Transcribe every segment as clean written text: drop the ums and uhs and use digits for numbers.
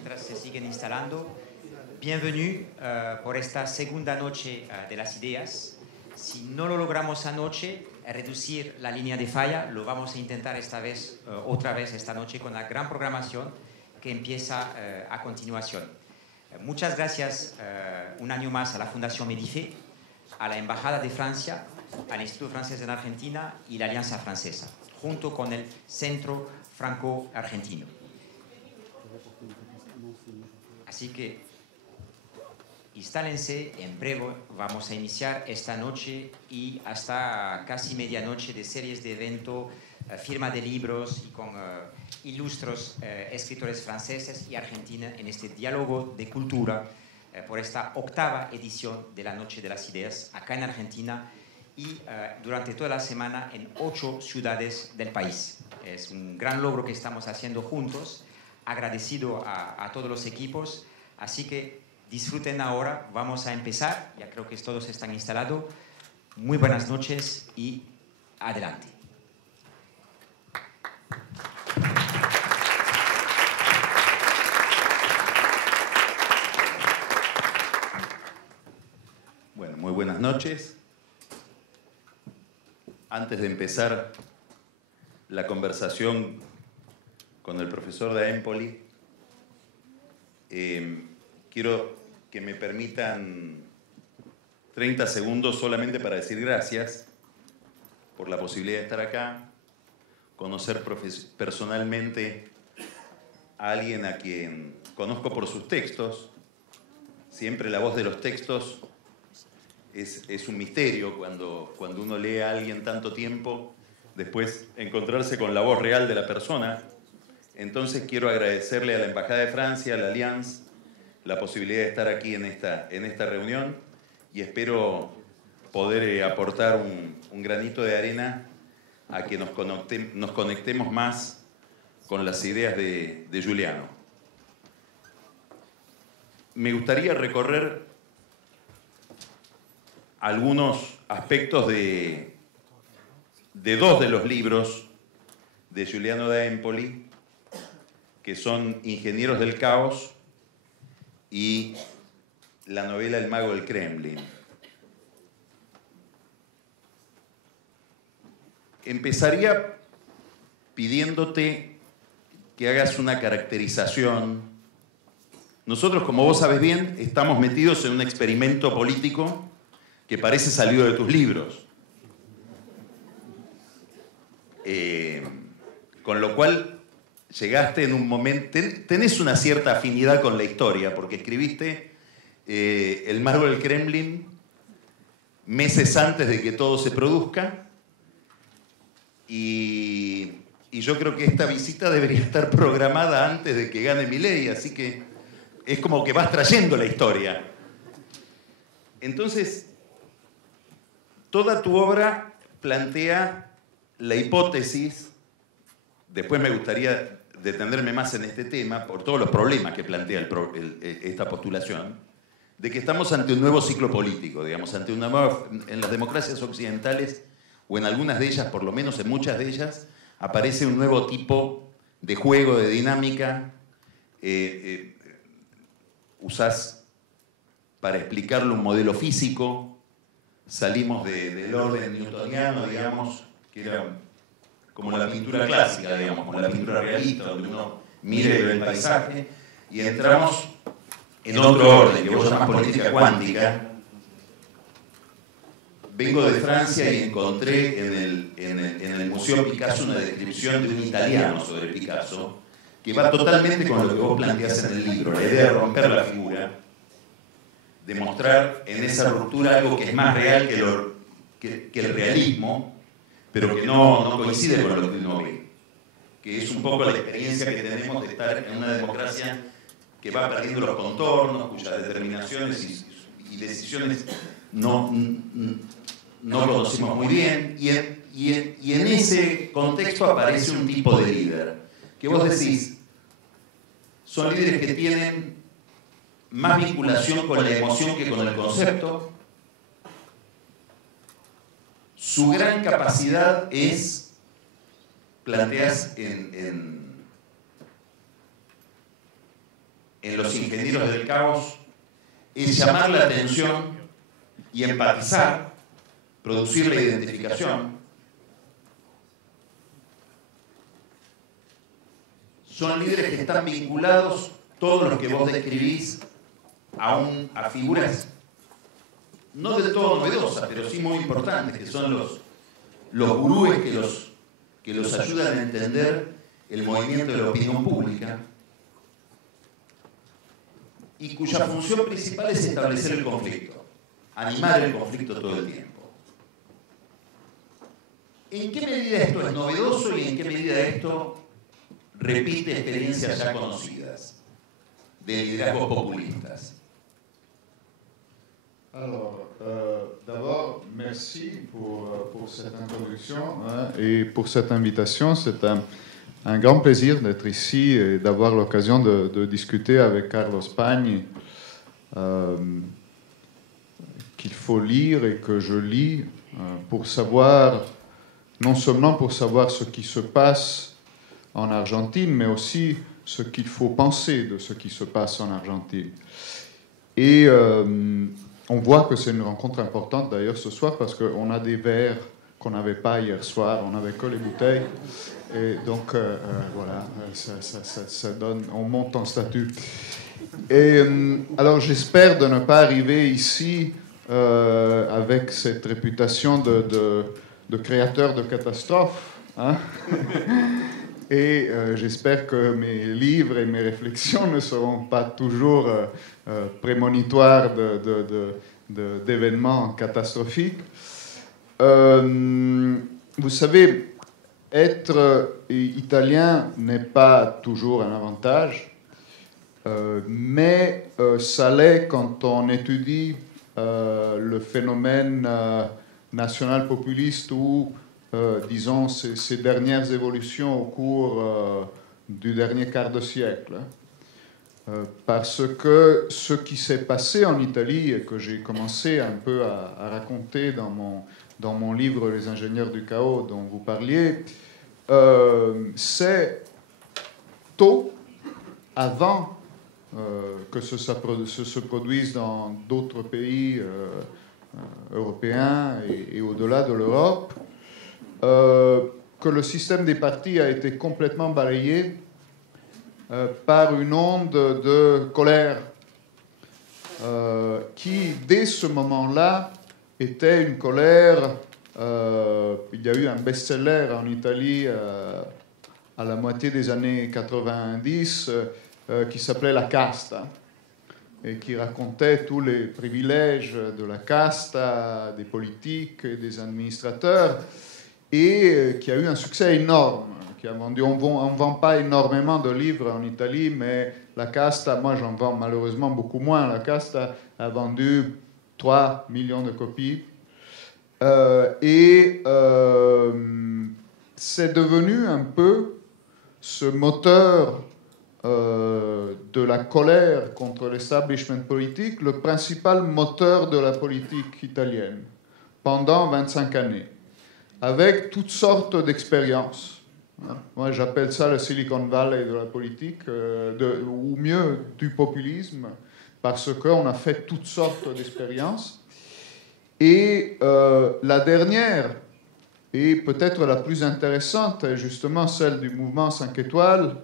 mientras se siguen instalando. Bienvenue por esta segunda noche de las ideas. Si no lo logramos anoche, reducir la línea de falla, lo vamos a intentar esta vez, otra vez esta noche, con la gran programación que empieza a continuación. Muchas gracias un año más a la Fundación Medife, a la Embajada de Francia, al Instituto Francés en Argentina y la Alianza Francesa, junto con el Centro Franco-Argentino. Así que instálense, en breve vamos a iniciar esta noche y hasta casi medianoche de series de evento, firma de libros y con ilustros escritores franceses y argentinos en este diálogo de cultura por esta octava edición de la Noche de las Ideas acá en Argentina y durante toda la semana en 8 ciudades del país. Es un gran logro que estamos haciendo juntos, agradecido a todos los equipos, así que disfruten ahora, vamos a empezar, ya creo que todos están instalados. Muy buenas noches y adelante. Bueno, muy buenas noches. Antes de empezar la conversación con el profesor de Empoli, quiero que me permitan 30 segundos solamente para decir gracias por la posibilidad de estar acá, conocer personalmente a alguien a quien conozco por sus textos. Siempre la voz de los textos es un misterio cuando uno lee a alguien tanto tiempo, después encontrarse con la voz real de la persona. Entonces quiero agradecerle a la Embajada de Francia, a la Allianz, la posibilidad de estar aquí en esta reunión y espero poder aportar un granito de arena a que nos conectemos más con las ideas de Giuliano. Me gustaría recorrer algunos aspectos de dos de los libros de Giuliano da Empoli, que son Ingenieros del Caos y la novela El mago del Kremlin. Empezaría pidiéndote que hagas una caracterización. Nosotros, como vos sabés bien, estamos metidos en un experimento político que parece salido de tus libros. Con lo cual llegaste en un momento, tenés una cierta afinidad con la historia, porque escribiste El mago del Kremlin meses antes de que todo se produzca, y yo creo que esta visita debería estar programada antes de que gane Milei, así que es como que vas trayendo la historia. Entonces, toda tu obra plantea la hipótesis, después me gustaría detenerme más en este tema, por todos los problemas que plantea esta postulación, de que estamos ante un nuevo ciclo político, digamos, ante una nueva, en las democracias occidentales, o en algunas de ellas, por lo menos en muchas de ellas, aparece un nuevo tipo de juego, de dinámica. Usás para explicarlo un modelo físico, salimos del orden newtoniano, digamos, que era como la pintura clásica, digamos, como la pintura realista, donde uno mira y ve el paisaje, y entramos en otro orden, que vos llamás política cuántica. Vengo de Francia y encontré en el Museo Picasso una descripción de un italiano sobre Picasso, que va totalmente con lo que vos planteás en el libro, la idea de romper la figura, de mostrar en esa ruptura algo que es más real que el realismo, pero que no coincide con lo que uno ve, que es un poco la experiencia que tenemos de estar en una democracia que va perdiendo los contornos, cuyas determinaciones y decisiones no conocemos muy bien, y en ese contexto aparece un tipo de líder, que vos decís, son líderes que tienen más vinculación con la emoción que con el concepto. Su gran capacidad es, planteas en Los Ingenieros del Caos es llamar la atención y empatizar, producir la identificación. Son líderes que están vinculados, todos los que vos describís, a figuras no del todo novedosas, pero sí muy importantes, que son los gurúes que los ayudan a entender el movimiento de la opinión pública y cuya función principal es establecer el conflicto, animar el conflicto todo el tiempo. ¿En qué medida esto es novedoso y en qué medida esto repite experiencias ya conocidas de liderazgos populistas? Alors, d'abord, merci pour cette introduction et pour cette invitation. C'est un grand plaisir d'être ici et d'avoir l'occasion de discuter avec Carlos Pagne, qu'il faut lire et que je lis pour savoir, non seulement pour savoir ce qui se passe en Argentine, mais aussi ce qu'il faut penser de ce qui se passe en Argentine. Et on voit que c'est une rencontre importante d'ailleurs ce soir parce qu'on a des verres qu'on n'avait pas hier soir, on n'avait que les bouteilles. Et donc voilà, ça donne, on monte en statut. Et alors j'espère de ne pas arriver ici avec cette réputation de créateur de catastrophes. Hein. Et j'espère que mes livres et mes réflexions ne seront pas toujours prémonitoires d'événements catastrophiques. Vous savez, être italien n'est pas toujours un avantage, mais ça l'est quand on étudie le phénomène national populiste ou disons, ces dernières évolutions au cours du dernier quart de siècle. Parce que ce qui s'est passé en Italie, et que j'ai commencé un peu à raconter dans mon livre « Les ingénieurs du chaos » dont vous parliez, c'est tôt, avant que ce se produise dans d'autres pays européens et au-delà de l'Europe, que le système des partis a été complètement balayé par une onde de colère qui, dès ce moment-là, était une colère... il y a eu un best-seller en Italie à la moitié des années 90 qui s'appelait La Casta et qui racontait tous les privilèges de la casta, des politiques et des administrateurs, et qui a eu un succès énorme, qui a vendu, on ne vend pas énormément de livres en Italie, mais La Casta, moi j'en vends malheureusement beaucoup moins, La Casta a vendu 3 millions de copies, c'est devenu un peu ce moteur de la colère contre l'establishment politique, le principal moteur de la politique italienne pendant 25 années. Avec toutes sortes d'expériences. Moi, j'appelle ça le Silicon Valley de la politique, ou mieux, du populisme, parce qu'on a fait toutes sortes d'expériences. Et la dernière, et peut-être la plus intéressante, est justement celle du mouvement 5 étoiles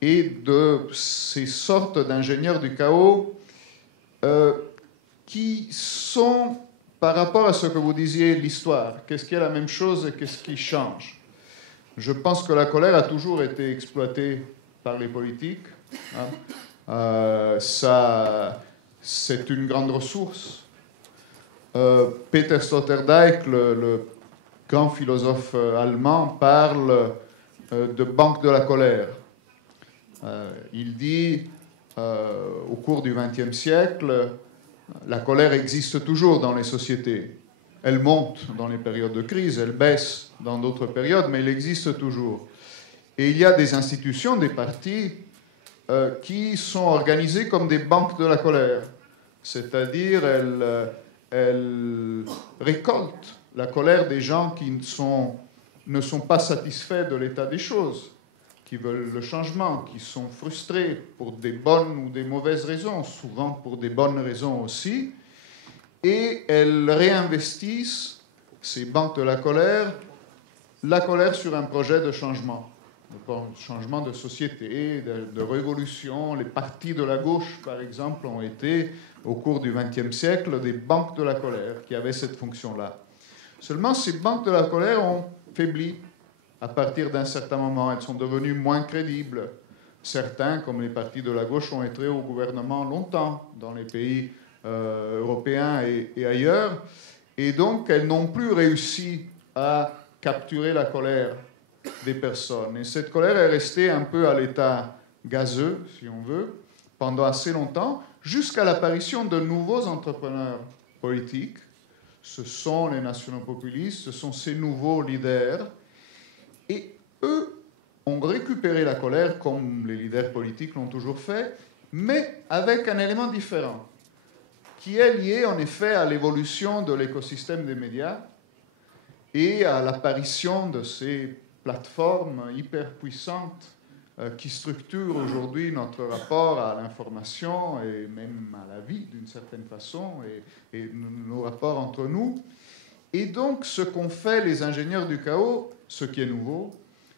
et de ces sortes d'ingénieurs du chaos qui sont... Par rapport à ce que vous disiez, l'histoire, qu'est-ce qui est la même chose et qu'est-ce qui change? Je pense que la colère a toujours été exploitée par les politiques. Hein. Ça, c'est une grande ressource. Peter Sloterdijk, le grand philosophe allemand, parle de banque de la colère. Il dit, au cours du XXe siècle, la colère existe toujours dans les sociétés. Elle monte dans les périodes de crise, elle baisse dans d'autres périodes, mais elle existe toujours. Et il y a des institutions, des partis, qui sont organisées comme des banques de la colère. C'est-à-dire, elles récoltent la colère des gens qui ne sont pas satisfaits de l'état des choses. qui veulent le changement, qui sont frustrés pour des bonnes ou des mauvaises raisons, souvent pour des bonnes raisons aussi, et elles réinvestissent, ces banques de la colère sur un projet de changement de société, de révolution. Les partis de la gauche, par exemple, ont été, au cours du XXe siècle, des banques de la colère qui avaient cette fonction-là. Seulement, ces banques de la colère ont faibli à partir d'un certain moment. Elles sont devenues moins crédibles. Certains, comme les partis de la gauche, ont été au gouvernement longtemps dans les pays européens et ailleurs. Et donc, elles n'ont plus réussi à capturer la colère des personnes. Et cette colère est restée un peu à l'état gazeux, si on veut, pendant assez longtemps, jusqu'à l'apparition de nouveaux entrepreneurs politiques. Ce sont les nationaux populistes, ce sont ces nouveaux leaders. Et eux ont récupéré la colère, comme les leaders politiques l'ont toujours fait, mais avec un élément différent, qui est lié en effet à l'évolution de l'écosystème des médias et à l'apparition de ces plateformes hyper puissantes qui structurent aujourd'hui notre rapport à l'information et même à la vie d'une certaine façon et nos rapports entre nous. Et donc ce qu'ont fait les ingénieurs du chaos, ce qui est nouveau,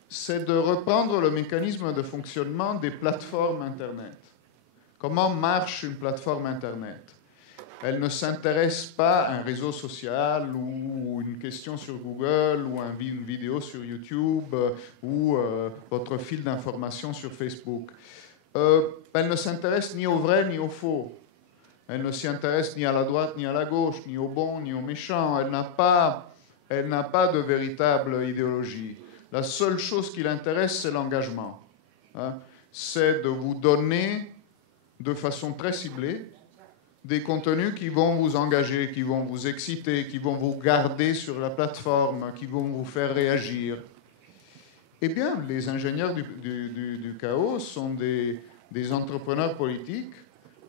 c'est de reprendre le mécanisme de fonctionnement des plateformes Internet. Comment marche une plateforme Internet ? Elle ne s'intéresse pas à un réseau social ou une question sur Google ou une vidéo sur YouTube ou votre fil d'information sur Facebook. Elle ne s'intéresse ni au vrai ni au faux. Elle ne s'y intéresse ni à la droite ni à la gauche, ni au bon ni au méchant. Elle n'a pas de véritable idéologie. La seule chose qui l'intéresse, c'est l'engagement. C'est de vous donner de façon très ciblée des contenus qui vont vous engager, qui vont vous exciter, qui vont vous garder sur la plateforme, qui vont vous faire réagir. Eh bien, les ingénieurs du chaos sont des entrepreneurs politiques,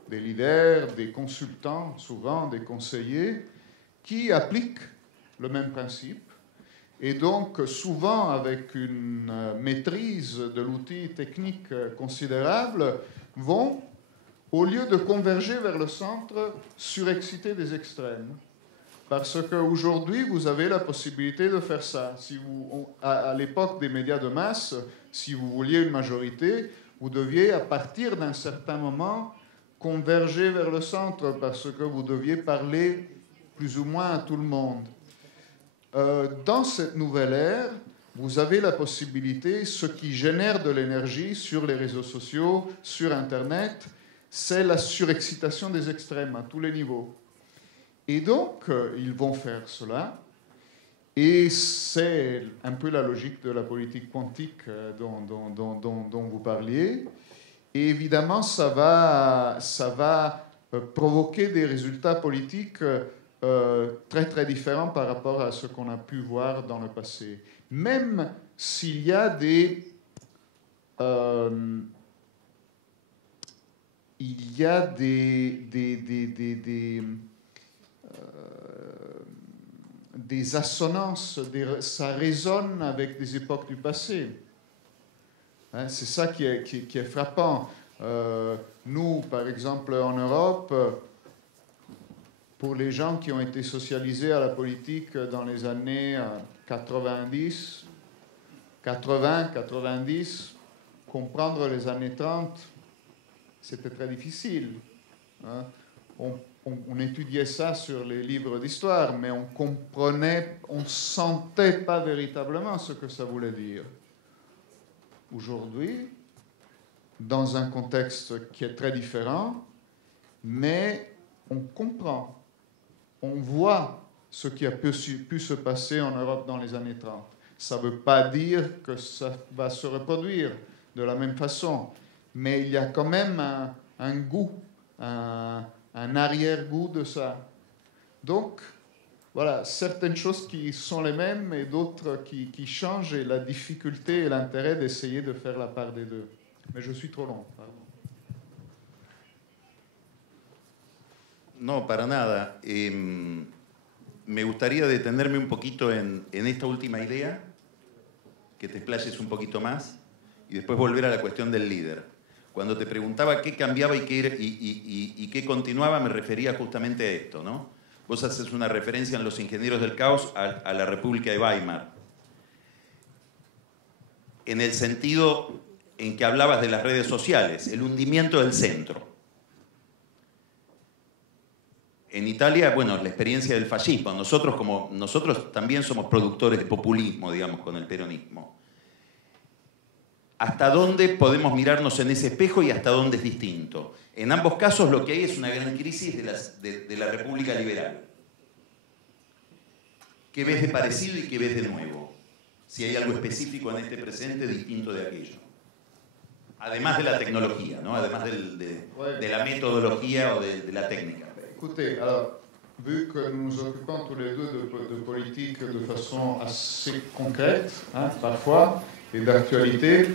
des leaders, des consultants, souvent des conseillers, qui appliquent le même principe et donc souvent avec une maîtrise de l'outil technique considérable, vont, au lieu de converger vers le centre, surexciter des extrêmes. Parce qu'aujourd'hui, vous avez la possibilité de faire ça. À l'époque des médias de masse, si vous vouliez une majorité, vous deviez, à partir d'un certain moment, converger vers le centre parce que vous deviez parler plus ou moins à tout le monde. Dans cette nouvelle ère, vous avez la possibilité, ce qui génère de l'énergie sur les réseaux sociaux, sur Internet, c'est la surexcitation des extrêmes à tous les niveaux. Et donc, ils vont faire cela. Et c'est un peu la logique de la politique quantique dont vous parliez. Et évidemment, ça va provoquer des résultats politiques très très différents par rapport à ce qu'on a pu voir dans le passé. Même s'il y a des assonances, ça résonne avec des époques du passé. Hein, c'est ça qui est frappant. Nous, par exemple, en Europe, pour les gens qui ont été socialisés à la politique dans les années 90, comprendre les années 30, c'était très difficile. Hein. On étudiait ça sur les livres d'histoire, mais on comprenait, on ne sentait pas véritablement ce que ça voulait dire. Aujourd'hui, dans un contexte qui est très différent, mais on comprend, on voit ce qui a pu se passer en Europe dans les années 30. Ça ne veut pas dire que ça va se reproduire de la même façon, mais il y a quand même un goût, un arrière-goût de ça. Donc, voilà, certaines choses qui sont les mêmes et d'autres qui changent, et la difficulté et l'intérêt d'essayer de faire la part des deux. Mais je suis trop long, pardon. No, para nada. Me gustaría detenerme un poquito en esta última idea, que te explayes un poquito más, y después volver a la cuestión del líder. Cuando te preguntaba qué cambiaba y qué continuaba, me refería justamente a esto, ¿no? Vos haces una referencia en Los Ingenieros del Caos a la República de Weimar, en el sentido en que hablabas de las redes sociales, el hundimiento del centro. En Italia, bueno, la experiencia del fascismo. Nosotros también somos productores de populismo, digamos, con el peronismo. ¿Hasta dónde podemos mirarnos en ese espejo y hasta dónde es distinto? En ambos casos lo que hay es una gran crisis de la República Liberal. ¿Qué ves de parecido y qué ves de nuevo? Si hay algo específico en este presente distinto de aquello. Además de la tecnología, ¿no? Además de la metodología o de la técnica. Écoutez, alors, vu que nous nous occupons tous les deux de politique de façon assez concrète, hein, parfois, et d'actualité,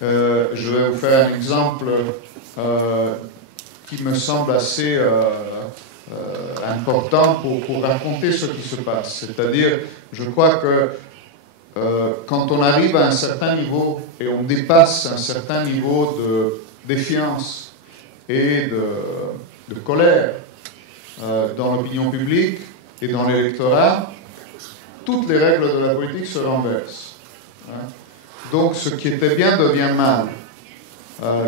je vais vous faire un exemple qui me semble assez important pour raconter ce qui se passe. C'est-à-dire, je crois que quand on arrive à un certain niveau et on dépasse un certain niveau de défiance et de colère dans l'opinion publique et dans l'électorat, toutes les règles de la politique se renversent. Hein. Donc ce qui était bien devient mal.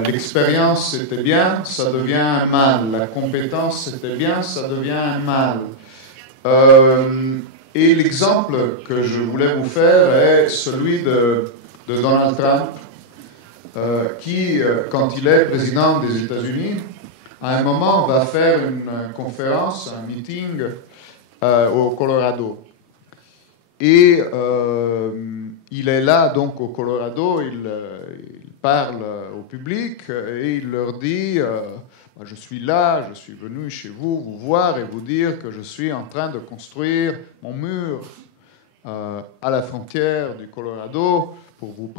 L'expérience c'était bien, ça devient un mal. La compétence c'était bien, ça devient un mal. Et l'exemple que je voulais vous faire est celui de Donald Trump, qui, quand il est président des États-Unis, à un moment va faire une conférence, un meeting au Colorado. Et il est là donc au Colorado, il parle au public et il leur dit je suis là, je suis venu chez vous voir et vous dire que je suis en train de construire mon mur à la frontière du Colorado pour vous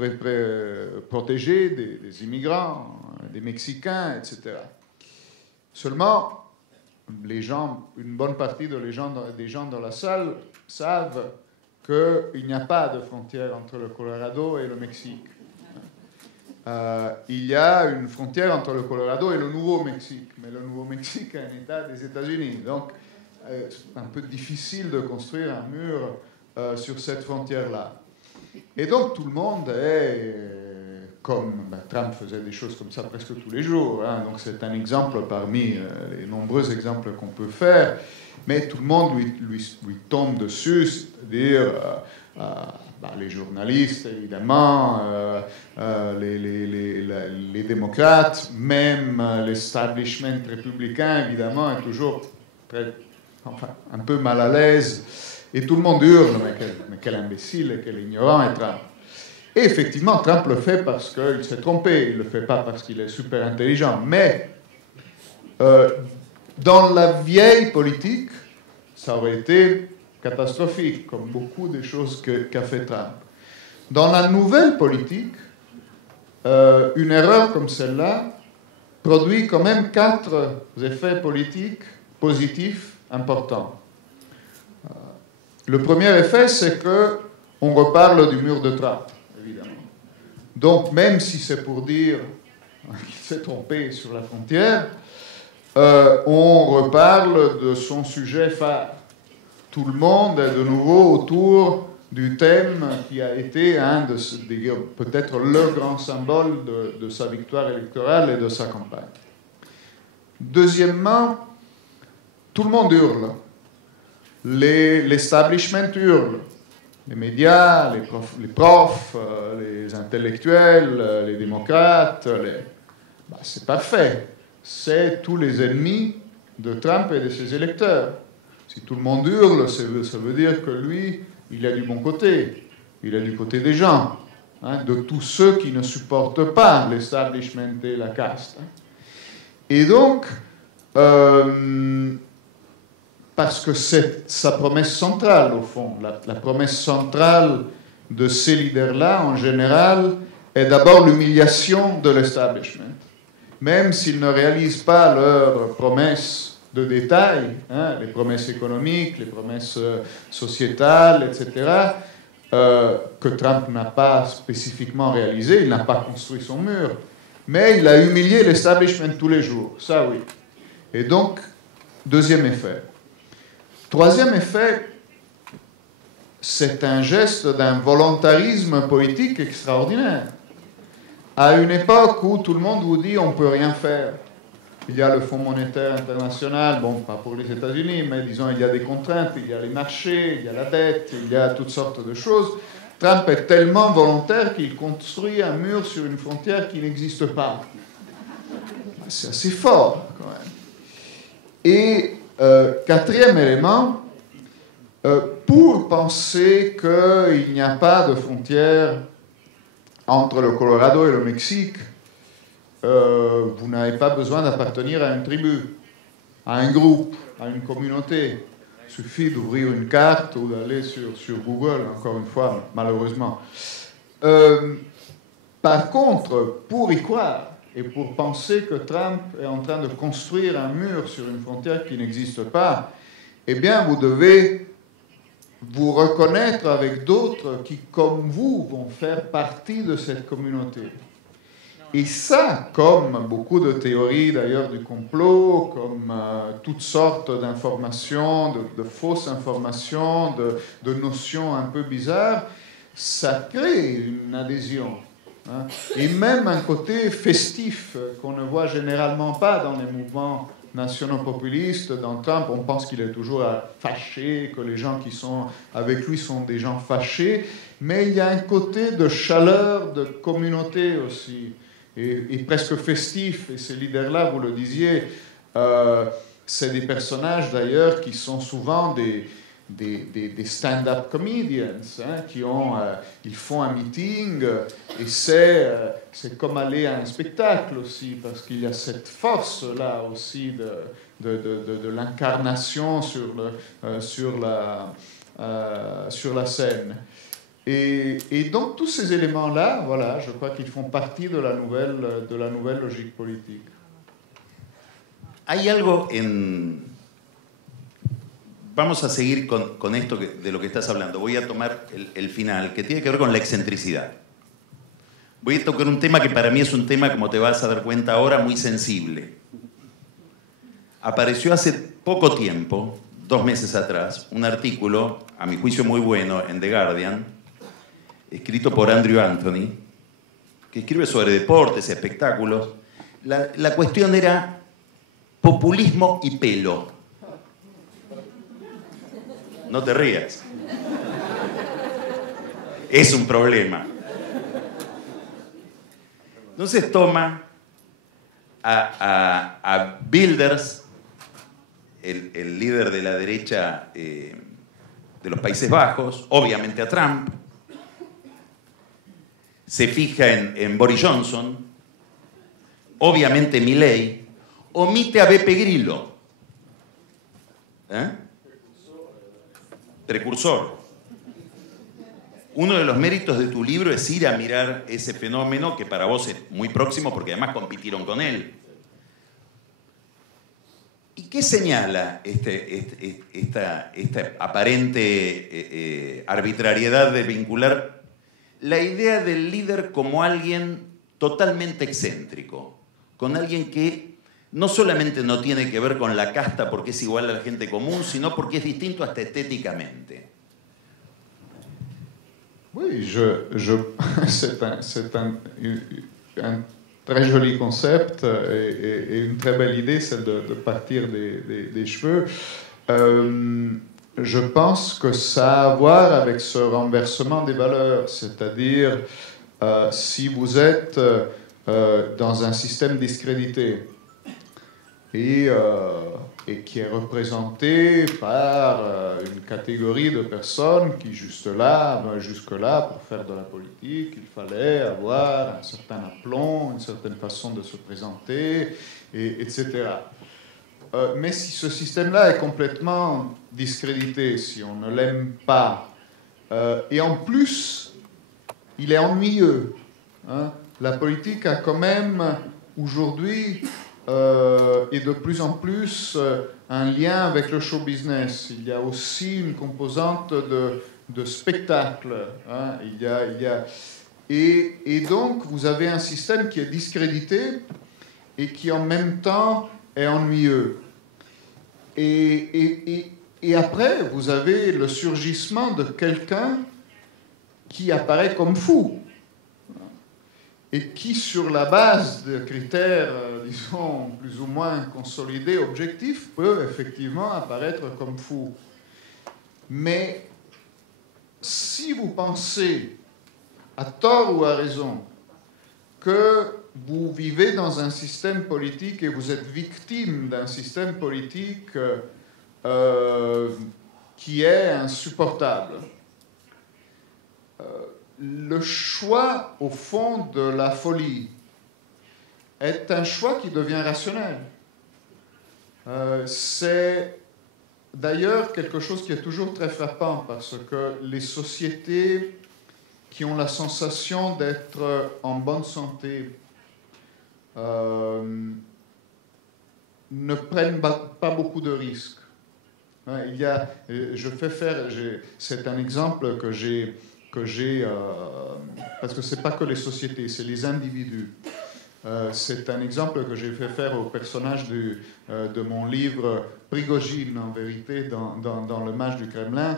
protéger des immigrants, des Mexicains, etc. Seulement, les gens, une bonne partie des gens dans la salle savent qu'il n'y a pas de frontière entre le Colorado et le Mexique. Il y a une frontière entre le Colorado et le Nouveau-Mexique, mais le Nouveau-Mexique est un État des États-Unis. Donc, c'est un peu difficile de construire un mur sur cette frontière-là. Et donc, tout le monde est comme... Trump faisait des choses comme ça presque tous les jours, hein, donc c'est un exemple parmi les nombreux exemples qu'on peut faire, mais tout le monde lui tombe dessus, c'est-à-dire... les journalistes, évidemment, les démocrates, même l'establishment républicain, évidemment, est toujours un peu mal à l'aise. Et tout le monde hurle, mais quel imbécile et quel ignorant est Trump. Et effectivement, Trump le fait parce qu'il s'est trompé, il ne le fait pas parce qu'il est super intelligent. Mais dans la vieille politique, ça aurait été catastrophique, comme beaucoup des choses qu'a fait Trump. Dans la nouvelle politique, une erreur comme celle-là produit quand même 4 effets politiques positifs importants. Le premier effet, c'est qu'on reparle du mur de Trump, évidemment. Donc, même si c'est pour dire qu'il s'est trompé sur la frontière, on reparle de son sujet phare. Tout le monde est de nouveau autour du thème qui a été peut-être le grand symbole de sa victoire électorale et de sa campagne. Deuxièmement, tout le monde hurle. L'establishment hurle. Les médias, les profs, les intellectuels, les démocrates. C'est parfait. C'est tous les ennemis de Trump et de ses électeurs. Si tout le monde hurle, ça veut dire que lui, il est du bon côté. Il est du côté des gens, hein, de tous ceux qui ne supportent pas l'establishment et la caste. Et donc, parce que c'est sa promesse centrale, au fond, la promesse centrale de ces leaders-là, en général, est d'abord l'humiliation de l'establishment. Même s'ils ne réalisent pas leurs promesses de détail, hein, les promesses économiques, les promesses sociétales, etc., que Trump n'a pas spécifiquement réalisé, il n'a pas construit son mur, mais il a humilié l'establishment tous les jours, ça oui. Et donc, deuxième effet. Troisième effet, c'est un geste d'un volontarisme politique extraordinaire. À une époque où tout le monde vous dit on ne peut rien faire, il y a le Fonds monétaire international, bon, pas pour les États-Unis, mais disons, il y a des contraintes, il y a les marchés, il y a la dette, il y a toutes sortes de choses. Trump est tellement volontaire qu'il construit un mur sur une frontière qui n'existe pas. C'est assez fort, quand même. Et quatrième élément, pour penser qu'il n'y a pas de frontière entre le Colorado et le Mexique, vous n'avez pas besoin d'appartenir à une tribu, à un groupe, à une communauté. Il suffit d'ouvrir une carte ou d'aller sur Google, encore une fois, malheureusement. Par contre, pour y croire et pour penser que Trump est en train de construire un mur sur une frontière qui n'existe pas, eh bien, vous devez vous reconnaître avec d'autres qui, comme vous, vont faire partie de cette communauté. Et ça, comme beaucoup de théories d'ailleurs du complot, comme toutes sortes d'informations, de fausses informations, de notions un peu bizarres, ça crée une adhésion. Hein, et même un côté festif qu'on ne voit généralement pas dans les mouvements nationaux populistes. Dans Trump, on pense qu'il est toujours fâché, que les gens qui sont avec lui sont des gens fâchés, mais il y a un côté de chaleur, de communauté aussi. Et presque festif, et ces leaders-là, vous le disiez, c'est des personnages d'ailleurs qui sont souvent des stand-up comedians, hein, ils font un meeting, et c'est comme aller à un spectacle aussi, parce qu'il y a cette force-là aussi de l'incarnation sur la scène. Et donc tous ces éléments-là, voilà, je crois qu'ils font partie de la nouvelle logique politique. Hay algo Vamos a seguir con esto de lo que estás hablando. Voy a tomar el final, que tiene que ver con la excentricidad. Voy a tocar un tema que para mí es un tema, como te vas a dar cuenta ahora, muy sensible. Apareció hace poco tiempo, 2 meses atrás, un artículo, a mi juicio muy bueno, en The Guardian, escrito por Andrew Anthony, que escribe sobre deportes, espectáculos. La cuestión era populismo y pelo. No te rías. Es un problema. Entonces toma a Wilders, el líder de la derecha de los Países Bajos, obviamente a Trump, se fija en Boris Johnson, obviamente Milei, omite a Beppe Grillo, precursor. Uno de los méritos de tu libro es ir a mirar ese fenómeno que para vos es muy próximo porque además compitieron con él. ¿Y qué señala esta aparente arbitrariedad de vincular la idea del líder como alguien totalmente excéntrico, con alguien que no solamente no tiene que ver con la casta porque es igual a la gente común, sino porque es distinto hasta estéticamente? Oui, c'est un très joli concept et une très belle idée, celle de partir des cheveux. Je pense que ça a à voir avec ce renversement des valeurs, c'est-à-dire si vous êtes dans un système discrédité et qui est représenté par une catégorie de personnes qui jusque-là, pour faire de la politique, il fallait avoir un certain aplomb, une certaine façon de se présenter, etc. Mais si ce système-là est complètement discrédité, si on ne l'aime pas, et en plus, il est ennuyeux, hein, la politique a quand même aujourd'hui et de plus en plus un lien avec le show business. Il y a aussi une composante de spectacle. Hein. Et donc, vous avez un système qui est discrédité et qui, en même temps, est ennuyeux. Et après, vous avez le surgissement de quelqu'un qui apparaît comme fou et qui, sur la base de critères, disons, plus ou moins consolidés, objectifs, peut effectivement apparaître comme fou. Mais si vous pensez, à tort ou à raison, que vous vivez dans un système politique et vous êtes victime d'un système politique qui est insupportable, le choix, au fond, de la folie est un choix qui devient rationnel. C'est d'ailleurs quelque chose qui est toujours très frappant, parce que les sociétés qui ont la sensation d'être en bonne santé ne prennent pas beaucoup de risques. C'est un exemple que j'ai parce que ce n'est pas que les sociétés, c'est les individus. C'est un exemple que j'ai fait faire au personnage de mon livre Prigojine, en vérité, dans le Mage du Kremlin,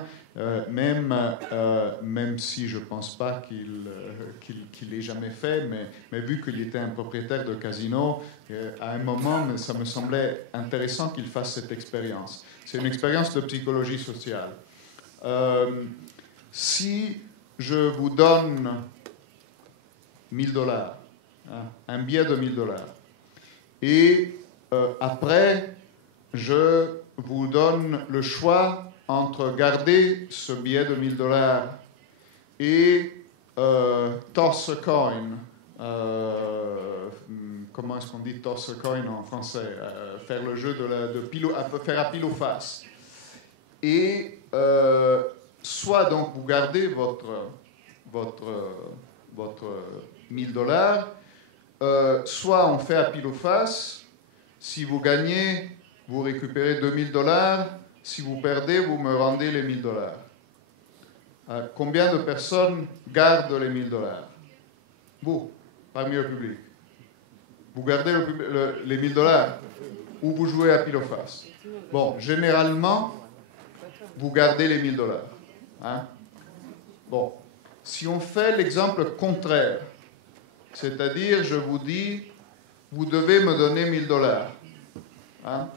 même si je ne pense pas qu'il l'ait jamais fait, mais vu qu'il était un propriétaire de casino, à un moment, ça me semblait intéressant qu'il fasse cette expérience. C'est une expérience de psychologie sociale. Si je vous donne $1000, un billet de $1000, et après, je vous donne le choix entre garder ce billet de $1000 et toss a coin. Comment est-ce qu'on dit toss a coin en français? Faire le jeu faire à pile ou face. Et soit donc vous gardez votre $1000, soit on fait à pile ou face. Si vous gagnez, vous récupérez $2000. Si vous perdez, vous me rendez les $1000. Combien de personnes gardent les $1000? Vous, parmi le public. Vous gardez les $1000 ou vous jouez à pile ou face? Bon, généralement, vous gardez les $1000. Hein? Bon, si on fait l'exemple contraire, c'est-à-dire, je vous dis, vous devez me donner $1000. Hein?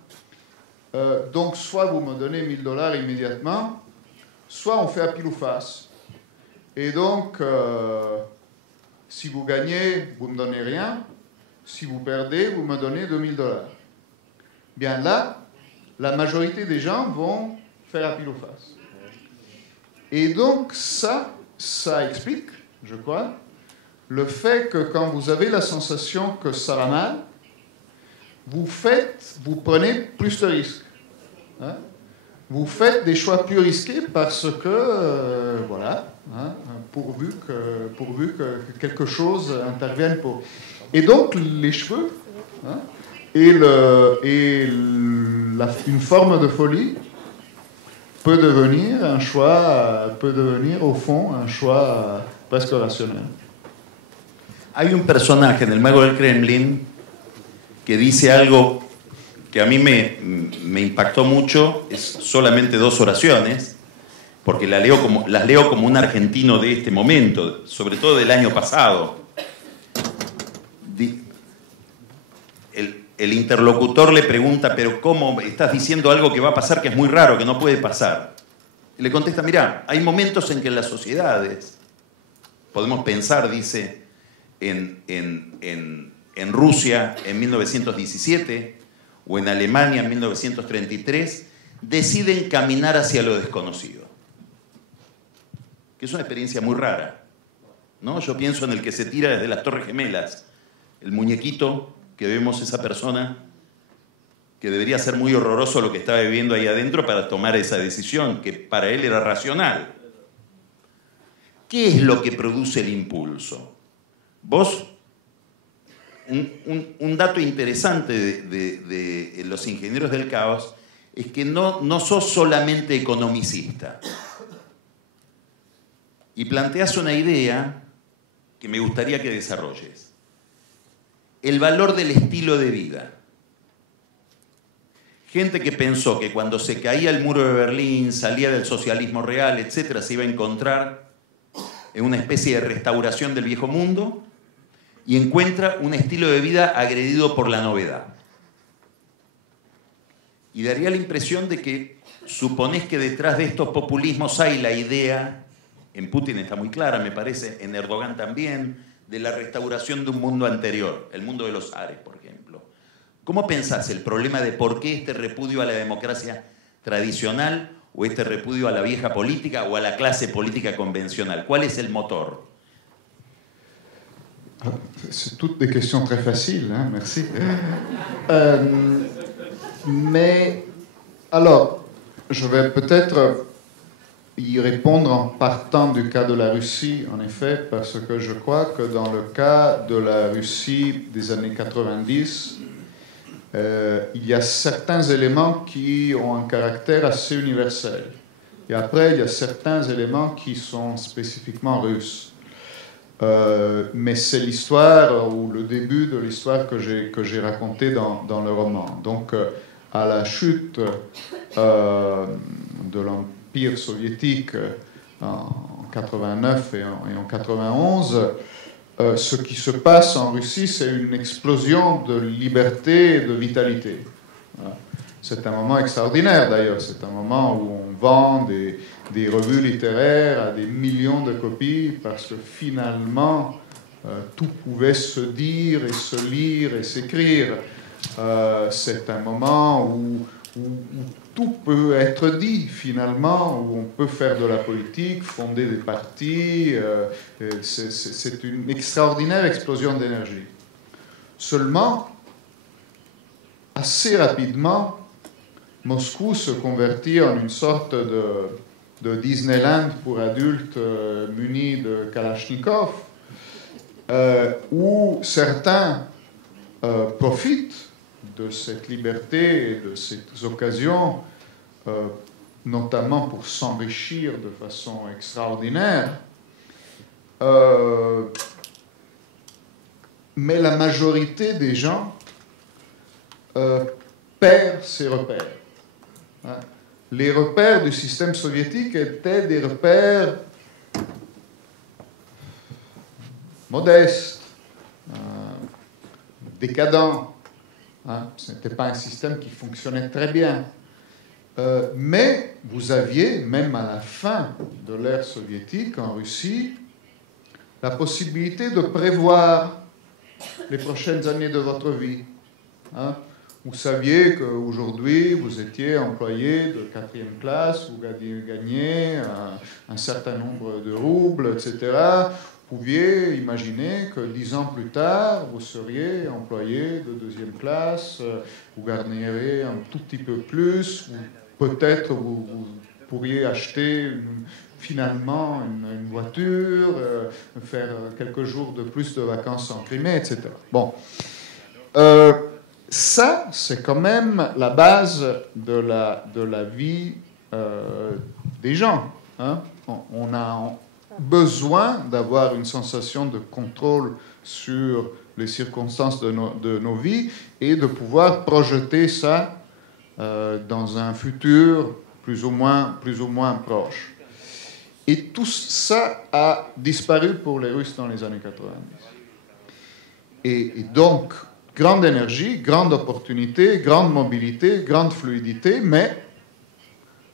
Donc, soit vous me donnez $1000 immédiatement, soit on fait à pile ou face. Et donc, si vous gagnez, vous ne me donnez rien. Si vous perdez, vous me donnez $2000. Bien là, la majorité des gens vont faire à pile ou face. Et donc, ça explique, je crois, le fait que quand vous avez la sensation que ça va mal, vous prenez plus de risques. Hein? Vous faites des choix plus risqués parce que, voilà, hein, pourvu que quelque chose intervienne pour... Et donc, les cheveux, hein, une forme de folie peut devenir un choix, au fond, un choix presque rationnel. Hay un personaje en El Mago del Kremlin que dice algo que a mí me impactó mucho. Es solamente 2 oraciones, porque las leo como un argentino de este momento, sobre todo del año pasado. El interlocutor le pregunta, pero ¿cómo estás diciendo algo que va a pasar que es muy raro, que no puede pasar? Y le contesta, mirá, hay momentos en que en las sociedades podemos pensar, dice, en Rusia en 1917 o en Alemania en 1933, deciden caminar hacia lo desconocido. Que es una experiencia muy rara, ¿no? Yo pienso en el que se tira desde las Torres Gemelas, el muñequito que vemos, esa persona que debería ser muy horroroso lo que estaba viviendo ahí adentro para tomar esa decisión, que para él era racional. ¿Qué es lo que produce el impulso? Vos, un dato interesante de los ingenieros del caos es que no sos solamente economicista. y planteas una idea que me gustaría que desarrolles. El valor del estilo de vida. Gente que pensó que cuando se caía el muro de Berlín, salía del socialismo real, etcétera, se iba a encontrar en una especie de restauración del viejo mundo y encuentra un estilo de vida agredido por la novedad. Y daría la impresión de que suponés que detrás de estos populismos hay la idea, en Putin está muy clara, me parece, en Erdogan también, de la restauración de un mundo anterior, el mundo de los Ares, por ejemplo. ¿Cómo pensás el problema de por qué este repudio a la democracia tradicional o este repudio a la vieja política o a la clase política convencional? ¿Cuál es el motor? C'est toutes des questions très faciles, hein, merci. Mais, alors, je vais peut-être y répondre en partant du cas de la Russie, en effet, parce que je crois que dans le cas de la Russie des années 90, il y a certains éléments qui ont un caractère assez universel. Et après, il y a certains éléments qui sont spécifiquement russes. Mais c'est l'histoire, ou le début de l'histoire que j'ai raconté dans le roman. Donc, à la chute de l'Empire soviétique en 89 et en 91, ce qui se passe en Russie, c'est une explosion de liberté et de vitalité. C'est un moment extraordinaire d'ailleurs, c'est un moment où on vend des revues littéraires à des millions de copies parce que finalement tout pouvait se dire et se lire et s'écrire. C'est un moment où tout peut être dit finalement, où on peut faire de la politique, fonder des partis. C'est une extraordinaire explosion d'énergie. Seulement, assez rapidement, Moscou se convertit en une sorte de Disneyland pour adultes munis de Kalachnikov, où certains profitent de cette liberté et de ces occasions, notamment pour s'enrichir de façon extraordinaire. Mais la majorité des gens perd ses repères. Les repères du système soviétique étaient des repères modestes, décadents. Ce n'était pas un système qui fonctionnait très bien. Mais vous aviez, même à la fin de l'ère soviétique en Russie, la possibilité de prévoir les prochaines années de votre vie. Vous saviez qu'aujourd'hui, vous étiez employé de 4e classe, vous gagniez un certain nombre de roubles, etc. Vous pouviez imaginer que 10 ans plus tard, vous seriez employé de 2e classe, vous gagneriez un tout petit peu plus, peut-être vous pourriez acheter finalement une voiture, faire quelques jours de plus de vacances en Crimée, etc. Bon. Ça, c'est quand même la base de la vie des gens. On a besoin d'avoir une sensation de contrôle sur les circonstances de nos vies et de pouvoir projeter ça dans un futur plus ou moins proche. Et tout ça a disparu pour les Russes dans les années 90. Et donc, grande énergie, grande opportunité, grande mobilité, grande fluidité, mais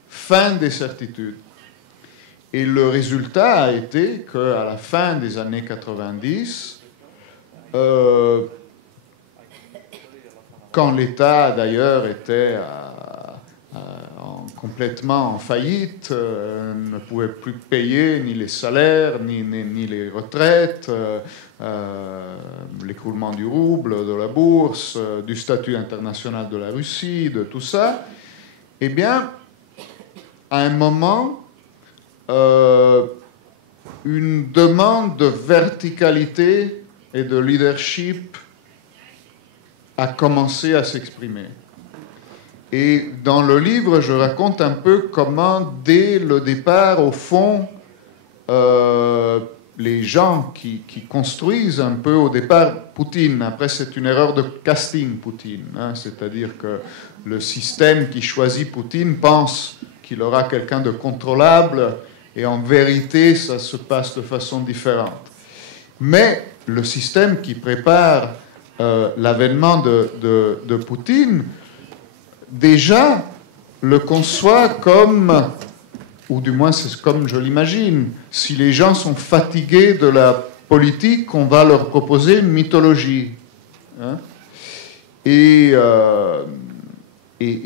fin des certitudes. Et le résultat a été qu'à la fin des années 90, quand l'État d'ailleurs était complètement en faillite, ne pouvait plus payer ni les salaires, ni les retraites, l'écroulement du rouble, de la bourse, du statut international de la Russie, de tout ça, eh bien, à un moment, une demande de verticalité et de leadership a commencé à s'exprimer. Et dans le livre, je raconte un peu comment, dès le départ, au fond, les gens qui construisent un peu au départ Poutine. Après, c'est une erreur de casting, Poutine. Hein, c'est-à-dire que le système qui choisit Poutine pense qu'il aura quelqu'un de contrôlable, et en vérité, ça se passe de façon différente. Mais le système qui prépare l'avènement de Poutine, déjà, le conçoit comme, ou du moins c'est comme je l'imagine, si les gens sont fatigués de la politique, on va leur proposer une mythologie. Hein? Et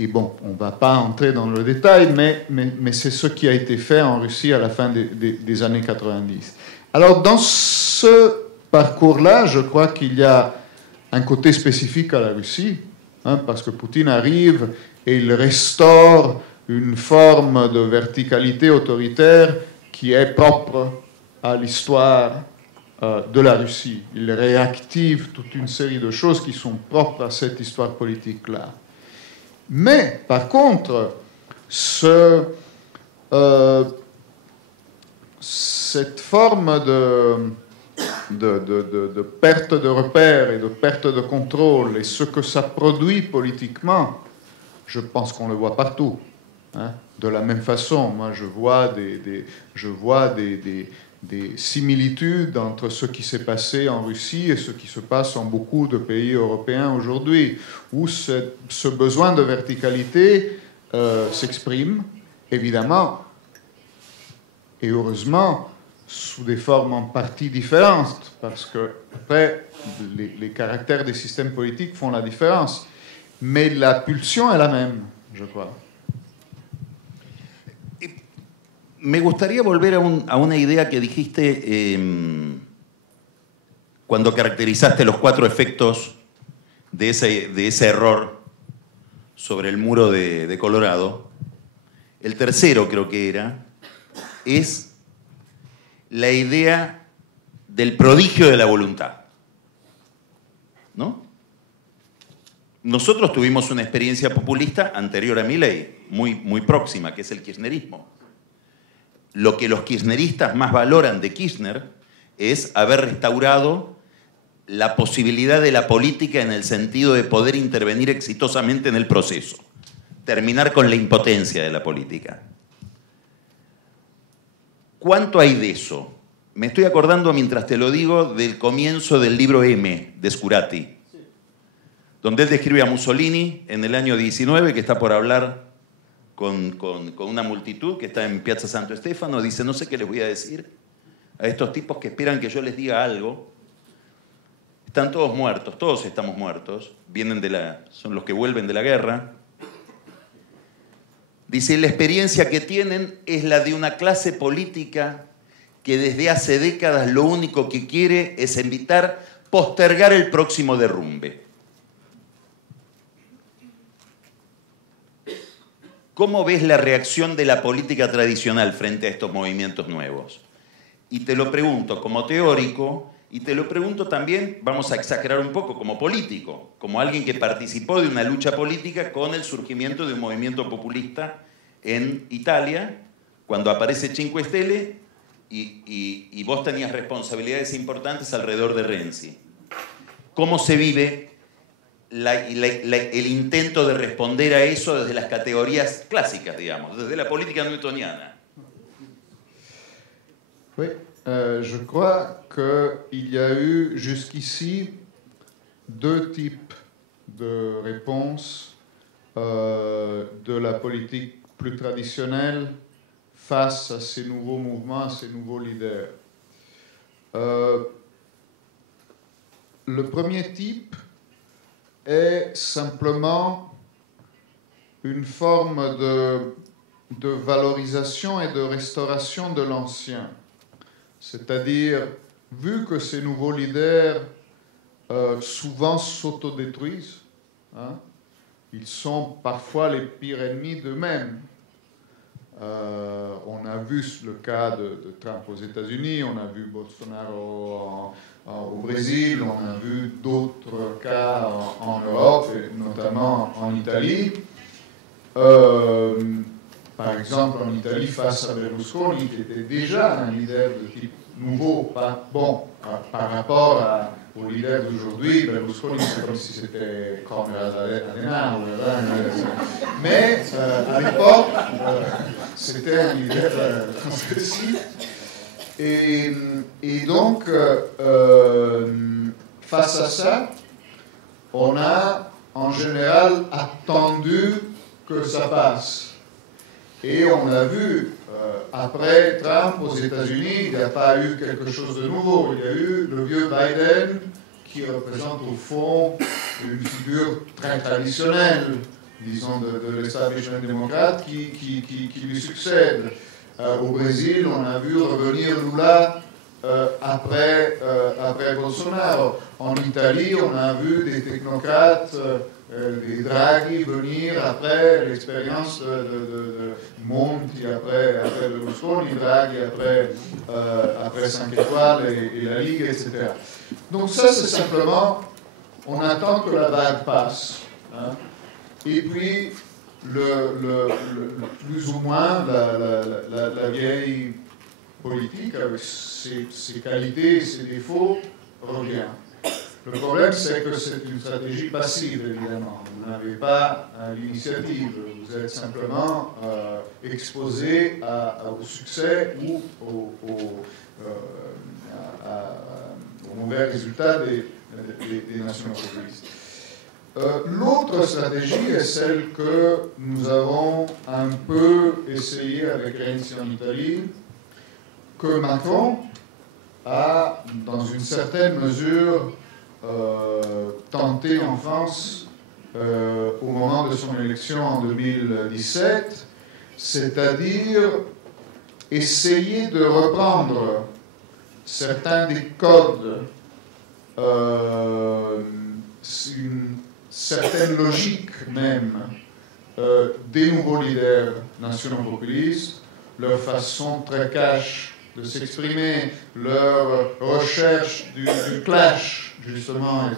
bon, on ne va pas entrer dans le détail, mais c'est ce qui a été fait en Russie à la fin des années 90. Alors, dans ce parcours-là, je crois qu'il y a un côté spécifique à la Russie, hein, parce que Poutine arrive et il restaure une forme de verticalité autoritaire qui est propre à l'histoire de la Russie. Il réactive toute une série de choses qui sont propres à cette histoire politique-là. Mais, par contre, cette forme de perte de repères et de perte de contrôle, et ce que ça produit politiquement, je pense qu'on le voit partout. Hein. De la même façon, moi je vois des similitudes entre ce qui s'est passé en Russie et ce qui se passe en beaucoup de pays européens aujourd'hui, où ce besoin de verticalité s'exprime, évidemment, et heureusement, sous des formes en partie différentes, parce que, après, les caractères des systèmes politiques font la différence. Mais la pulsion est la même, je crois. Me gustaría volver a una idea que dijiste cuando caracterizaste los 4 efectos de ese error sobre el muro de Colorado. El tercero, creo que era, es la idea del prodigio de la voluntad. ¿No? Nosotros tuvimos una experiencia populista anterior a Milei, muy próxima, que es el kirchnerismo. Lo que los kirchneristas más valoran de Kirchner es haber restaurado la posibilidad de la política en el sentido de poder intervenir exitosamente en el proceso, terminar con la impotencia de la política. ¿Cuánto hay de eso? Me estoy acordando, mientras te lo digo, del comienzo del libro M de Scurati, donde él describe a Mussolini en el año 19, que está por hablar con una multitud que está en Piazza Santo Stefano. Dice, no sé qué les voy a decir a estos tipos que esperan que yo les diga algo. Están todos muertos, todos estamos muertos, son los que vuelven de la guerra. Dice, la experiencia que tienen es la de una clase política que desde hace décadas lo único que quiere es postergar el próximo derrumbe. ¿Cómo ves la reacción de la política tradicional frente a estos movimientos nuevos? Y te lo pregunto como teórico, y te lo pregunto también, vamos a exagerar un poco, como político, como alguien que participó de una lucha política con el surgimiento de un movimiento populista en Italia, cuando aparece Cinque Stelle, y vos tenías responsabilidades importantes alrededor de Renzi. ¿Cómo se vive el intento de responder a eso desde las categorías clásicas, digamos, desde la política newtoniana? Oui, je crois qu'il y a eu jusqu'ici 2 types de réponses de la politique plus traditionnelle face à ces nouveaux mouvements, à ces nouveaux leaders. Le premier type est simplement une forme de valorisation et de restauration de l'ancien. C'est-à-dire, vu que ces nouveaux leaders souvent s'autodétruisent, hein, ils sont parfois les pires ennemis d'eux-mêmes. On a vu le cas de Trump aux États-Unis, on a vu Bolsonaro au Brésil, on a vu d'autres cas en Europe, et notamment en Italie. par exemple en Italie face à Berlusconi, qui était déjà un leader de type nouveau, par rapport au leader d'aujourd'hui. Berlusconi, c'est comme si c'était Konrad Adenauer, mais à l'époque, c'était un leader transgressif. Et donc, face à ça, on a en général attendu que ça passe. Et on a vu, après Trump aux États-Unis, il n'y a pas eu quelque chose de nouveau. Il y a eu le vieux Biden qui représente au fond une figure très traditionnelle, disons, de l'establishment démocrate qui lui succède. Au Brésil, on a vu revenir Lula après Bolsonaro. En Italie, on a vu des technocrates, des Draghi venir après l'expérience de Monti, après Berlusconi, Draghi après 5 étoiles et la Ligue, etc. Donc ça, c'est simplement, on attend que la vague passe. Hein. Et puis, plus ou moins, la vieille politique, avec ses qualités et ses défauts, revient. Le problème, c'est que c'est une stratégie passive, évidemment. Vous n'avez pas l'initiative. Vous êtes simplement exposé au succès ou au mauvais résultat des nations populistes. L'autre stratégie est celle que nous avons un peu essayé avec Renzi en Italie, que Macron a, dans une certaine mesure, tenté en France au moment de son élection en 2017, c'est-à-dire essayer de reprendre certains des codes, une certaine logique même des nouveaux leaders nationaux populistes, leur façon très cash de s'exprimer, leur recherche du clash, justement,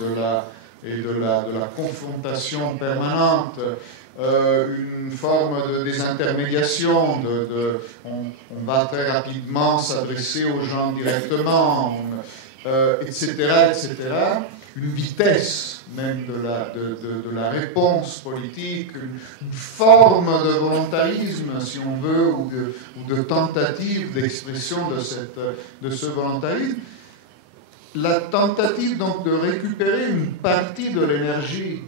et de la confrontation permanente, une forme de désintermédiation, on va très rapidement s'adresser aux gens directement, etc., etc., une vitesse même de la réponse politique, une forme de volontarisme, si on veut, ou de tentative d'expression de ce volontarisme. La tentative donc de récupérer une partie de l'énergie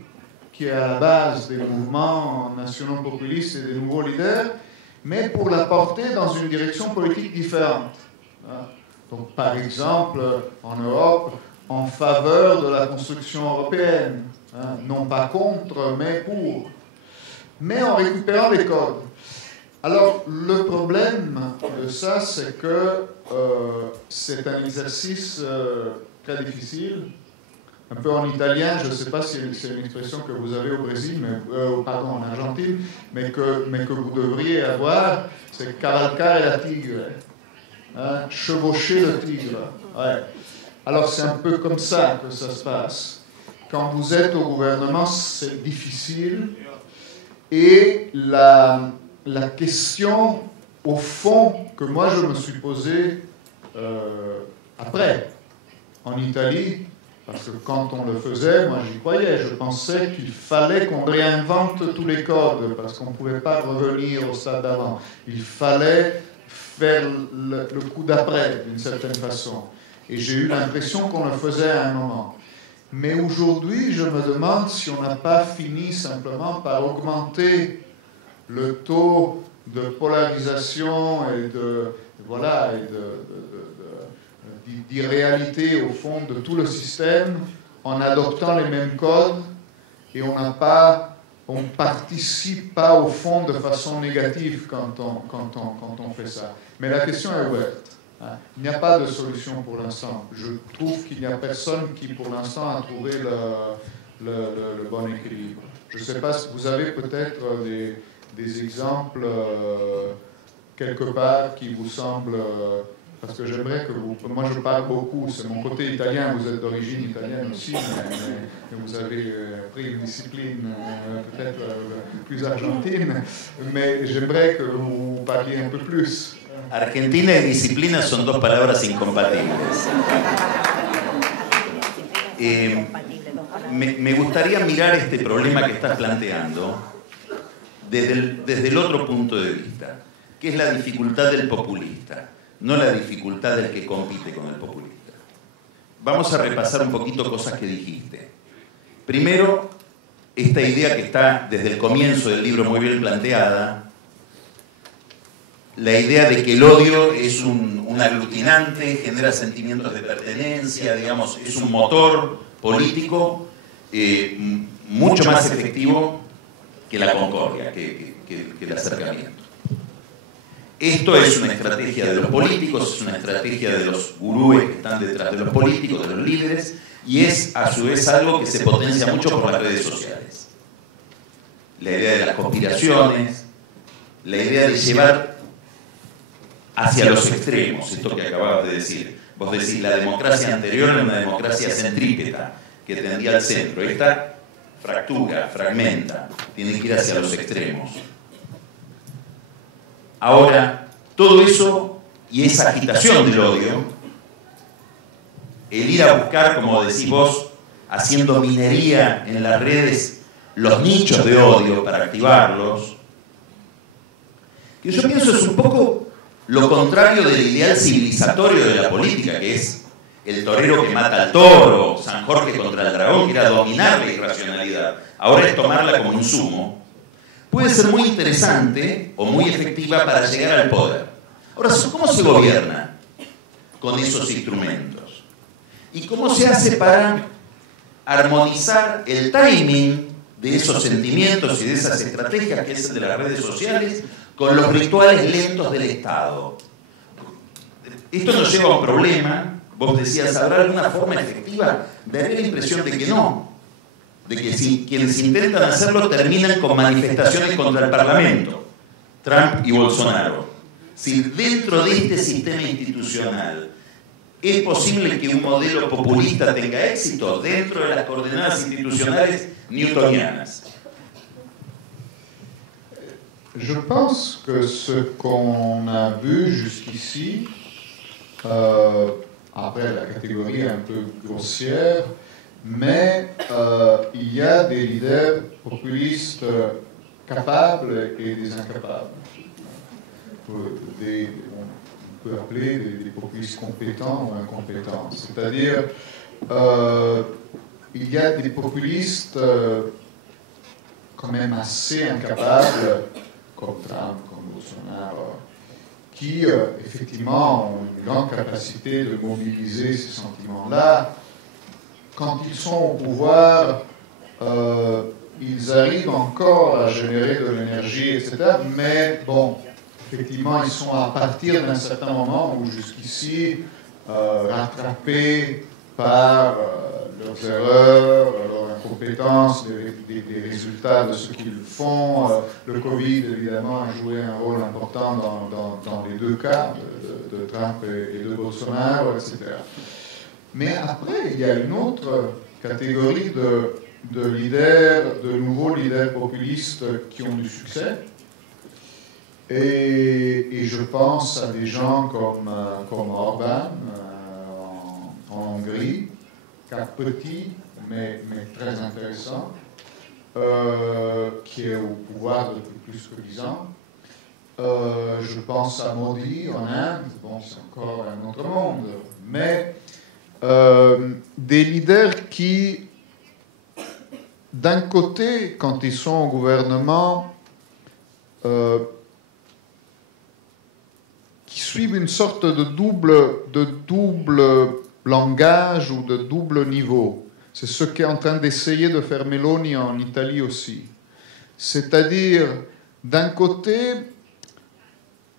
qui est à la base des mouvements nationaux populistes et des nouveaux leaders, mais pour la porter dans une direction politique différente. Donc, par exemple, en Europe, en faveur de la construction européenne, non pas contre, mais pour, mais en récupérant les codes. Alors, le problème de ça, c'est que c'est un exercice très difficile, un peu en italien, je ne sais pas si c'est une expression que vous avez au Brésil, pardon, en Argentine, mais que vous devriez avoir, c'est cavalcare la tigre, chevaucher le tigre. Ouais. Alors c'est un peu comme ça que ça se passe. Quand vous êtes au gouvernement, c'est difficile. Et la question, au fond, que moi je me suis posée après, en Italie, parce que quand on le faisait, moi j'y croyais, je pensais qu'il fallait qu'on réinvente tous les codes, parce qu'on ne pouvait pas revenir au stade d'avant. Il fallait faire le coup d'après, d'une certaine façon. Et j'ai eu l'impression qu'on le faisait à un moment. Mais aujourd'hui, je me demande si on n'a pas fini simplement par augmenter le taux de polarisation et d'irréalité au fond de tout le système en adoptant les mêmes codes, et on ne participe pas au fond de façon négative quand on fait ça. Mais la question est ouverte. Il n'y a pas de solution pour l'instant. Je trouve qu'il n'y a personne qui, pour l'instant, a trouvé le bon équilibre. Je ne sais pas si vous avez peut-être des exemples quelque part qui vous semblent parce que j'aimerais que vous... Moi, je parle beaucoup, c'est mon côté italien, vous êtes d'origine italienne aussi, mais vous avez pris une discipline peut-être plus argentine, mais j'aimerais que vous parliez un peu plus. Argentina y disciplina son dos palabras incompatibles. Me gustaría mirar este problema que estás planteando desde el otro punto de vista, que es la dificultad del populista, no la dificultad del que compite con el populista. Vamos a repasar un poquito cosas que dijiste. Primero, esta idea que está desde el comienzo del libro muy bien planteada, la idea de que el odio es un aglutinante, genera sentimientos de pertenencia, digamos, es un motor político mucho más efectivo que la concordia, que el acercamiento. Esto es una estrategia de los políticos, es una estrategia de los gurúes que están detrás de los políticos, de los líderes, y es a su vez algo que se potencia mucho por las redes sociales. La idea de las conspiraciones, la idea de llevar hacia los extremos, esto que acababas de decir. Vos decís, la democracia anterior era una democracia centrípeta, que tendía al centro. Esta fractura, fragmenta, tiene que ir hacia los extremos. Ahora, todo eso y esa agitación del odio, el ir a buscar, como decís vos, haciendo minería en las redes, los nichos de odio para activarlos, que yo pienso es un poco lo contrario del ideal civilizatorio de la política, que es el torero que mata al toro, San Jorge contra el dragón, que era dominar la irracionalidad. Ahora es tomarla como un sumo. Puede ser muy interesante o muy efectiva para llegar al poder. Ahora, ¿cómo se gobierna con esos instrumentos? ¿Y cómo se hace para armonizar el timing de esos sentimientos y de esas estrategias, que es el de las redes sociales, con los rituales lentos del Estado? Esto nos lleva a un problema. Vos decías, ¿habrá alguna forma efectiva? Daría la impresión de que no. De que quienes intentan hacerlo terminan con manifestaciones contra el Parlamento, Trump y Bolsonaro. Si dentro de este sistema institucional es posible que un modelo populista tenga éxito dentro de las coordenadas institucionales newtonianas. Je pense que ce qu'on a vu jusqu'ici, après la catégorie un peu grossière, mais il y a des leaders populistes capables et des incapables. On peut appeler des populistes compétents ou incompétents. C'est-à-dire, il y a des populistes quand même assez incapables, comme Trump, comme Bolsonaro, qui effectivement ont une grande capacité de mobiliser ces sentiments-là. Quand ils sont au pouvoir, ils arrivent encore à générer de l'énergie, etc. Mais bon, effectivement, ils sont à partir d'un certain moment où jusqu'ici, rattrapés par leurs erreurs, leur incompétence, des résultats de ce qu'ils font. Le Covid, évidemment, a joué un rôle important dans les deux cas, de Trump et de Bolsonaro, etc. Mais après, il y a une autre catégorie de leaders, de nouveaux leaders populistes qui ont du succès. Et je pense à des gens comme Orban en Hongrie, car petit, mais très intéressant, qui est au pouvoir depuis plus que 10 ans. Je pense à Modi en Inde, bon, c'est encore un autre monde, mais des leaders qui, d'un côté, quand ils sont au gouvernement, qui suivent une sorte de double langage ou de double niveau. C'est ce qu'est en train d'essayer de faire Meloni en Italie aussi. C'est-à-dire, d'un côté,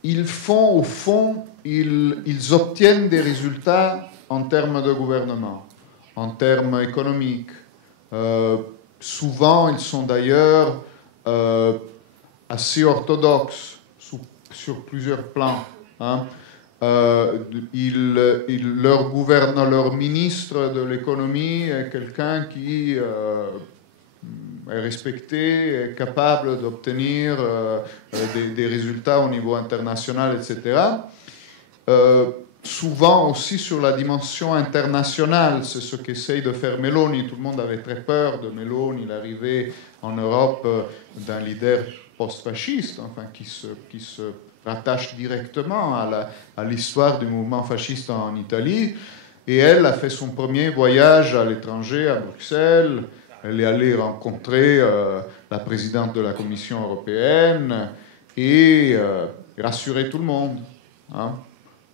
ils font, au fond, ils obtiennent des résultats en termes de gouvernement, en termes économiques. Souvent, ils sont d'ailleurs assez orthodoxes sur plusieurs plans. Hein. leur ministre de l'économie est quelqu'un qui est respecté, est capable d'obtenir des résultats au niveau international, etc. Souvent aussi sur la dimension internationale, c'est ce qu'essaye de faire Meloni. Tout le monde avait très peur de Meloni, l'arrivée en Europe d'un leader post-fasciste, enfin, qui se rattache directement à l'histoire du mouvement fasciste en Italie. Et elle a fait son premier voyage à l'étranger, à Bruxelles. Elle est allée rencontrer la présidente de la Commission européenne et rassurer tout le monde. Hein.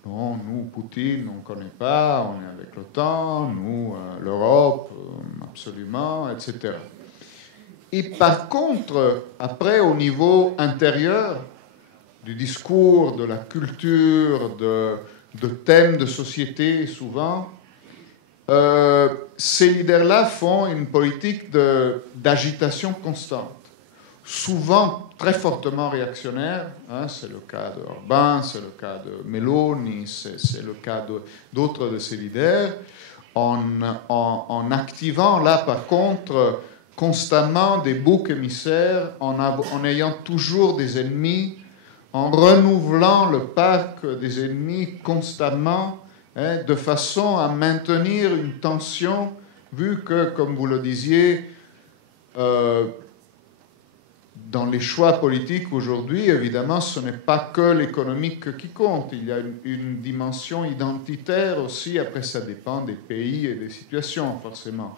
Non, nous, Poutine, on ne connaît pas, on est avec l'OTAN, nous, l'Europe, absolument, etc. Et par contre, après, au niveau intérieur, du discours, de la culture, de thèmes de société, souvent, ces leaders-là font une politique d'agitation constante, souvent très fortement réactionnaire. Hein, c'est le cas de Orbán, c'est le cas de Meloni, c'est le cas d'autres de ces leaders, en activant là, par contre, constamment des boucs émissaires, en ayant toujours des ennemis, en renouvelant le parc des ennemis constamment, hein, de façon à maintenir une tension, vu que, comme vous le disiez, dans les choix politiques aujourd'hui, évidemment, ce n'est pas que l'économique qui compte. Il y a une dimension identitaire aussi. Après, ça dépend des pays et des situations, forcément.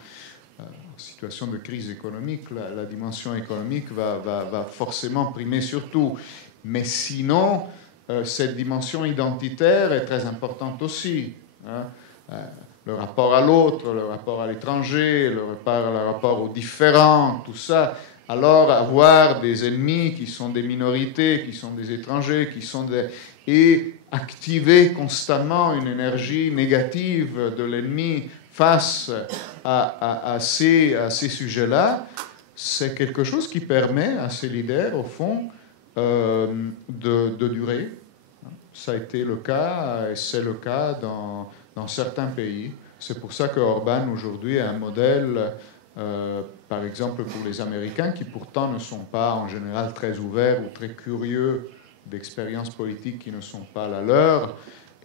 En situation de crise économique, la dimension économique va forcément primer sur tout. Mais sinon, cette dimension identitaire est très importante aussi. Hein. Le rapport à l'autre, le rapport à l'étranger, le rapport aux différents, tout ça. Alors, avoir des ennemis qui sont des minorités, qui sont des étrangers, et activer constamment une énergie négative de l'ennemi face à ces sujets-là, c'est quelque chose qui permet à ces leaders, au fond, de durer. Ça a été le cas, et c'est le cas dans certains pays. C'est pour ça que Orbán, aujourd'hui, est un modèle, par exemple, pour les Américains, qui pourtant ne sont pas, en général, très ouverts ou très curieux d'expériences politiques qui ne sont pas la leur.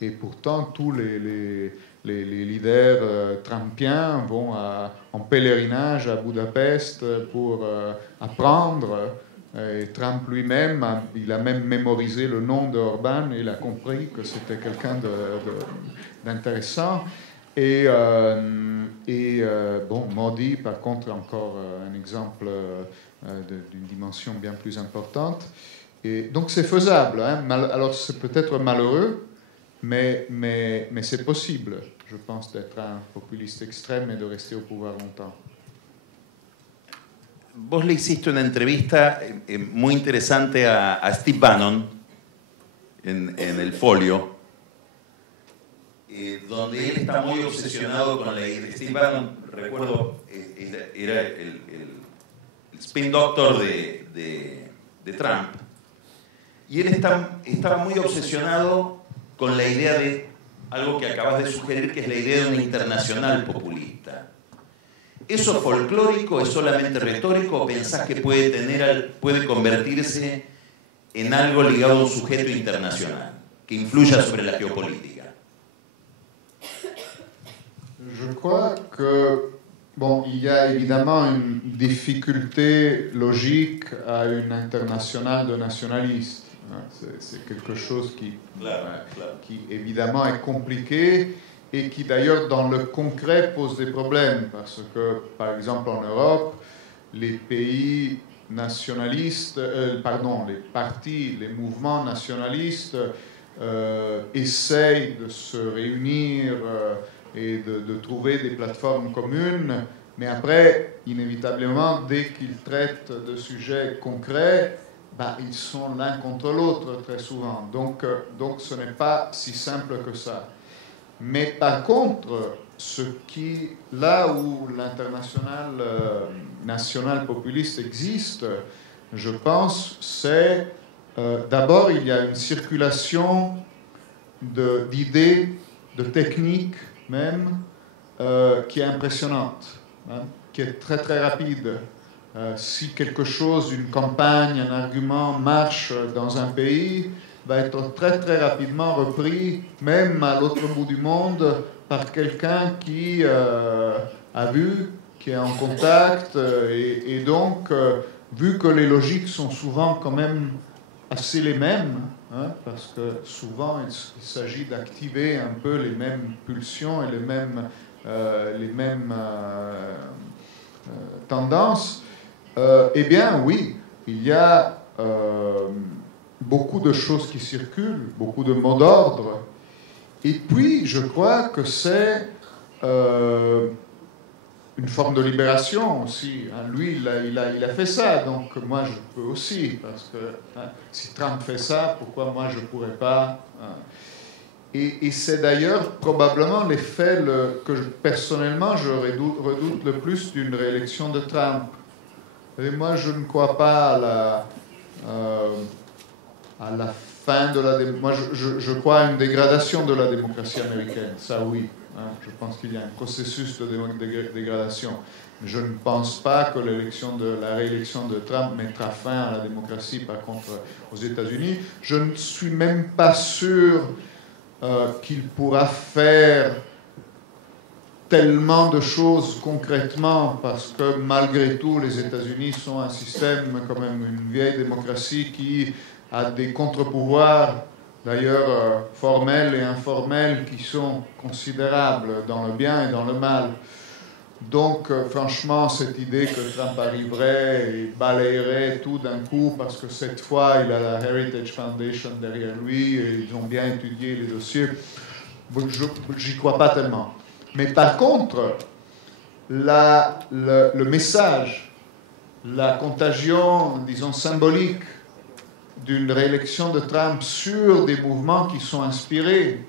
Et pourtant, tous les leaders trumpiens vont en pèlerinage à Budapest pour apprendre. Et Trump lui-même, il a même mémorisé le nom d'Orbán et il a compris que c'était quelqu'un d'intéressant. Et Modi, par contre, encore un exemple d'une dimension bien plus importante. Et donc c'est faisable. Hein. Alors c'est peut-être malheureux, mais c'est possible, je pense, d'être un populiste extrême et de rester au pouvoir longtemps. Vos le hiciste una entrevista muy interesante a Steve Bannon en El Folio, donde él está muy obsesionado con la idea. Steve Bannon, recuerdo, era el spin doctor de Trump, y él estaba muy obsesionado con la idea de algo que acabas de sugerir, que es la idea de una internacional populista. ¿Eso folclórico, es solamente retórico, o pensás que puede convertirse en algo ligado a un sujeto internacional, que influya sobre la geopolítica? Je crois que, il y a évidemment une difficulté logique à une internationale de nationalistes. C'est quelque chose qui évidemment est compliqué et qui d'ailleurs dans le concret pose des problèmes parce que par exemple en Europe les pays nationalistes, les partis, les mouvements nationalistes essayent de se réunir et de trouver des plateformes communes, mais après inévitablement dès qu'ils traitent de sujets concrets, ils sont l'un contre l'autre très souvent. Donc ce n'est pas si simple que ça. Mais par contre, là où l'international national populiste existe, je pense, c'est d'abord il y a une circulation d'idées, de techniques même, qui est impressionnante, hein, qui est très très rapide. Si quelque chose, une campagne, un argument marche dans un pays, va être très très rapidement repris, même à l'autre bout du monde, par quelqu'un qui a vu, qui est en contact, et donc, vu que les logiques sont souvent quand même assez les mêmes, hein, parce que souvent il s'agit d'activer un peu les mêmes pulsions et les mêmes tendances, eh bien oui, il y a beaucoup de choses qui circulent, beaucoup de mots d'ordre, et puis je crois que c'est une forme de libération aussi. Lui, il a fait ça, donc moi je peux aussi, parce que si Trump fait ça, pourquoi moi je ne pourrais pas, hein. Et c'est d'ailleurs probablement l'effet que personnellement je redoute le plus d'une réélection de Trump. Et moi je ne crois pas à la fin de la démocratie. Moi je crois à une dégradation de la démocratie américaine, ça oui. Je pense qu'il y a un processus de dégradation. Je ne pense pas que la réélection de Trump mettra fin à la démocratie, par contre, aux États-Unis. Je ne suis même pas sûr qu'il pourra faire tellement de choses concrètement, parce que malgré tout, les États-Unis sont un système, quand même, une vieille démocratie qui a des contre-pouvoirs, d'ailleurs formels et informels, qui sont considérables dans le bien et dans le mal. Donc, franchement, cette idée que Trump arriverait et balayerait tout d'un coup, parce que cette fois, il a la Heritage Foundation derrière lui, et ils ont bien étudié les dossiers, j'y crois pas tellement. Mais par contre, le message, la contagion, disons, symbolique d'une réélection de Trump sur des mouvements qui sont inspirés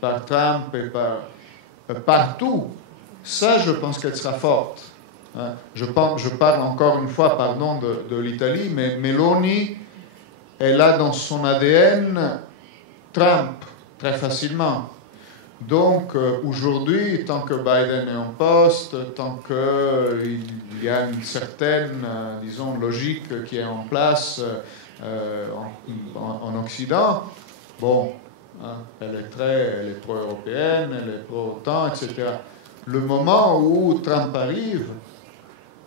par Trump et partout, ça, je pense qu'elle sera forte. Je parle encore une fois, pardon, de l'Italie, mais Meloni, elle a dans son ADN Trump, très facilement. Donc, aujourd'hui, tant que Biden est en poste, tant qu'il y a une certaine, disons, logique qui est en place en Occident, bon, elle est pro-européenne, elle est pro-OTAN, etc. Le moment où Trump arrive,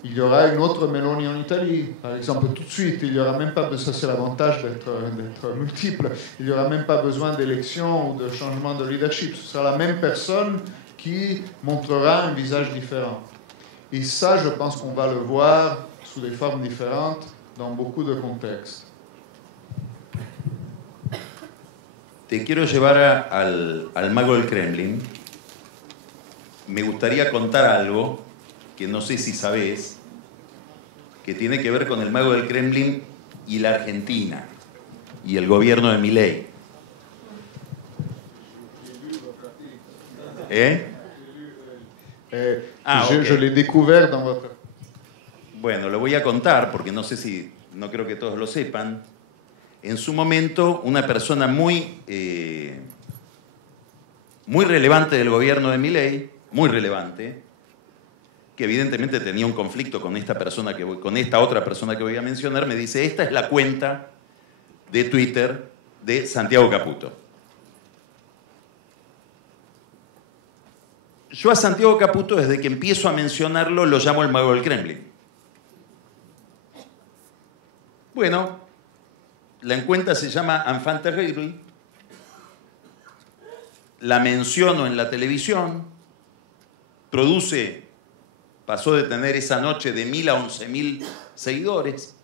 il y aura une autre Meloni en Italie, par exemple, tout de suite. Il n'y aura même pas besoin, ça c'est l'avantage d'être multiple, il n'y aura même pas besoin d'élection ou de changement de leadership. Ce sera la même personne qui montrera un visage différent. Et ça, je pense qu'on va le voir sous des formes différentes dans beaucoup de contextes. Te quiero llevar al mago del Kremlin. Me gustaría contar algo que no sé si sabés, que tiene que ver con el mago del Kremlin y la Argentina y el gobierno de Milei. Je l'ai découvert dans votre... Bueno, lo voy a contar porque no sé si, no creo que todos lo sepan. En su momento, una persona muy relevante del gobierno de Milei, muy relevante, que evidentemente tenía un conflicto con esta otra persona que voy a mencionar, me dice, esta es la cuenta de Twitter de Santiago Caputo. Yo a Santiago Caputo, desde que empiezo a mencionarlo, lo llamo el mago del Kremlin. Bueno, la cuenta se llama Enfant Terrible, la menciono en la televisión, pasó de tener esa noche de 1.000 a 11.000 seguidores.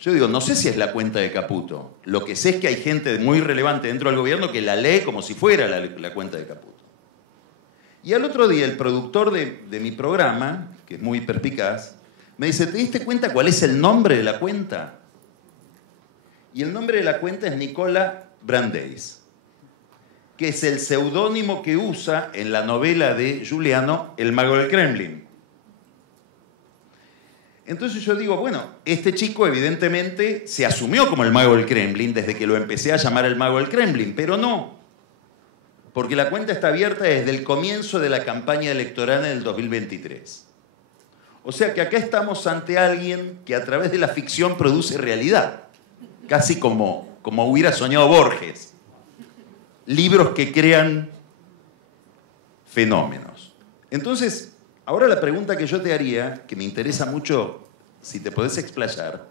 Yo digo, no sé si es la cuenta de Caputo. Lo que sé es que hay gente muy relevante dentro del gobierno que la lee como si fuera la cuenta de Caputo. Y al otro día el productor de mi programa, que es muy perspicaz, me dice, ¿te diste cuenta cuál es el nombre de la cuenta? Y el nombre de la cuenta es Nicola Brandeis, que es el seudónimo que usa en la novela de Giuliano, El mago del Kremlin. Entonces yo digo, bueno, este chico evidentemente se asumió como el mago del Kremlin desde que lo empecé a llamar el mago del Kremlin, pero no. Porque la cuenta está abierta desde el comienzo de la campaña electoral en el 2023. O sea que acá estamos ante alguien que a través de la ficción produce realidad, casi como hubiera soñado Borges. Libros que crean fenómenos. Entonces, ahora la pregunta que yo te haría, que me interesa mucho si te podés explayar,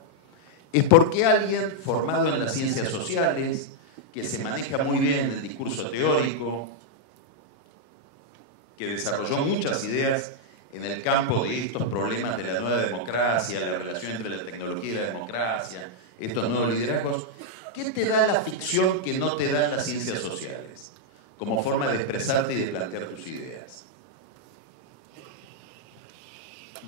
es por qué alguien formado en las ciencias sociales, que se maneja muy bien el discurso teórico, que desarrolló muchas ideas en el campo de estos problemas de la nueva democracia, la relación entre la tecnología y la democracia, estos nuevos liderazgos, ¿qué te da la ficción que no te dan las ciencias sociales? Como forma de expresarte y de plantear tus ideas.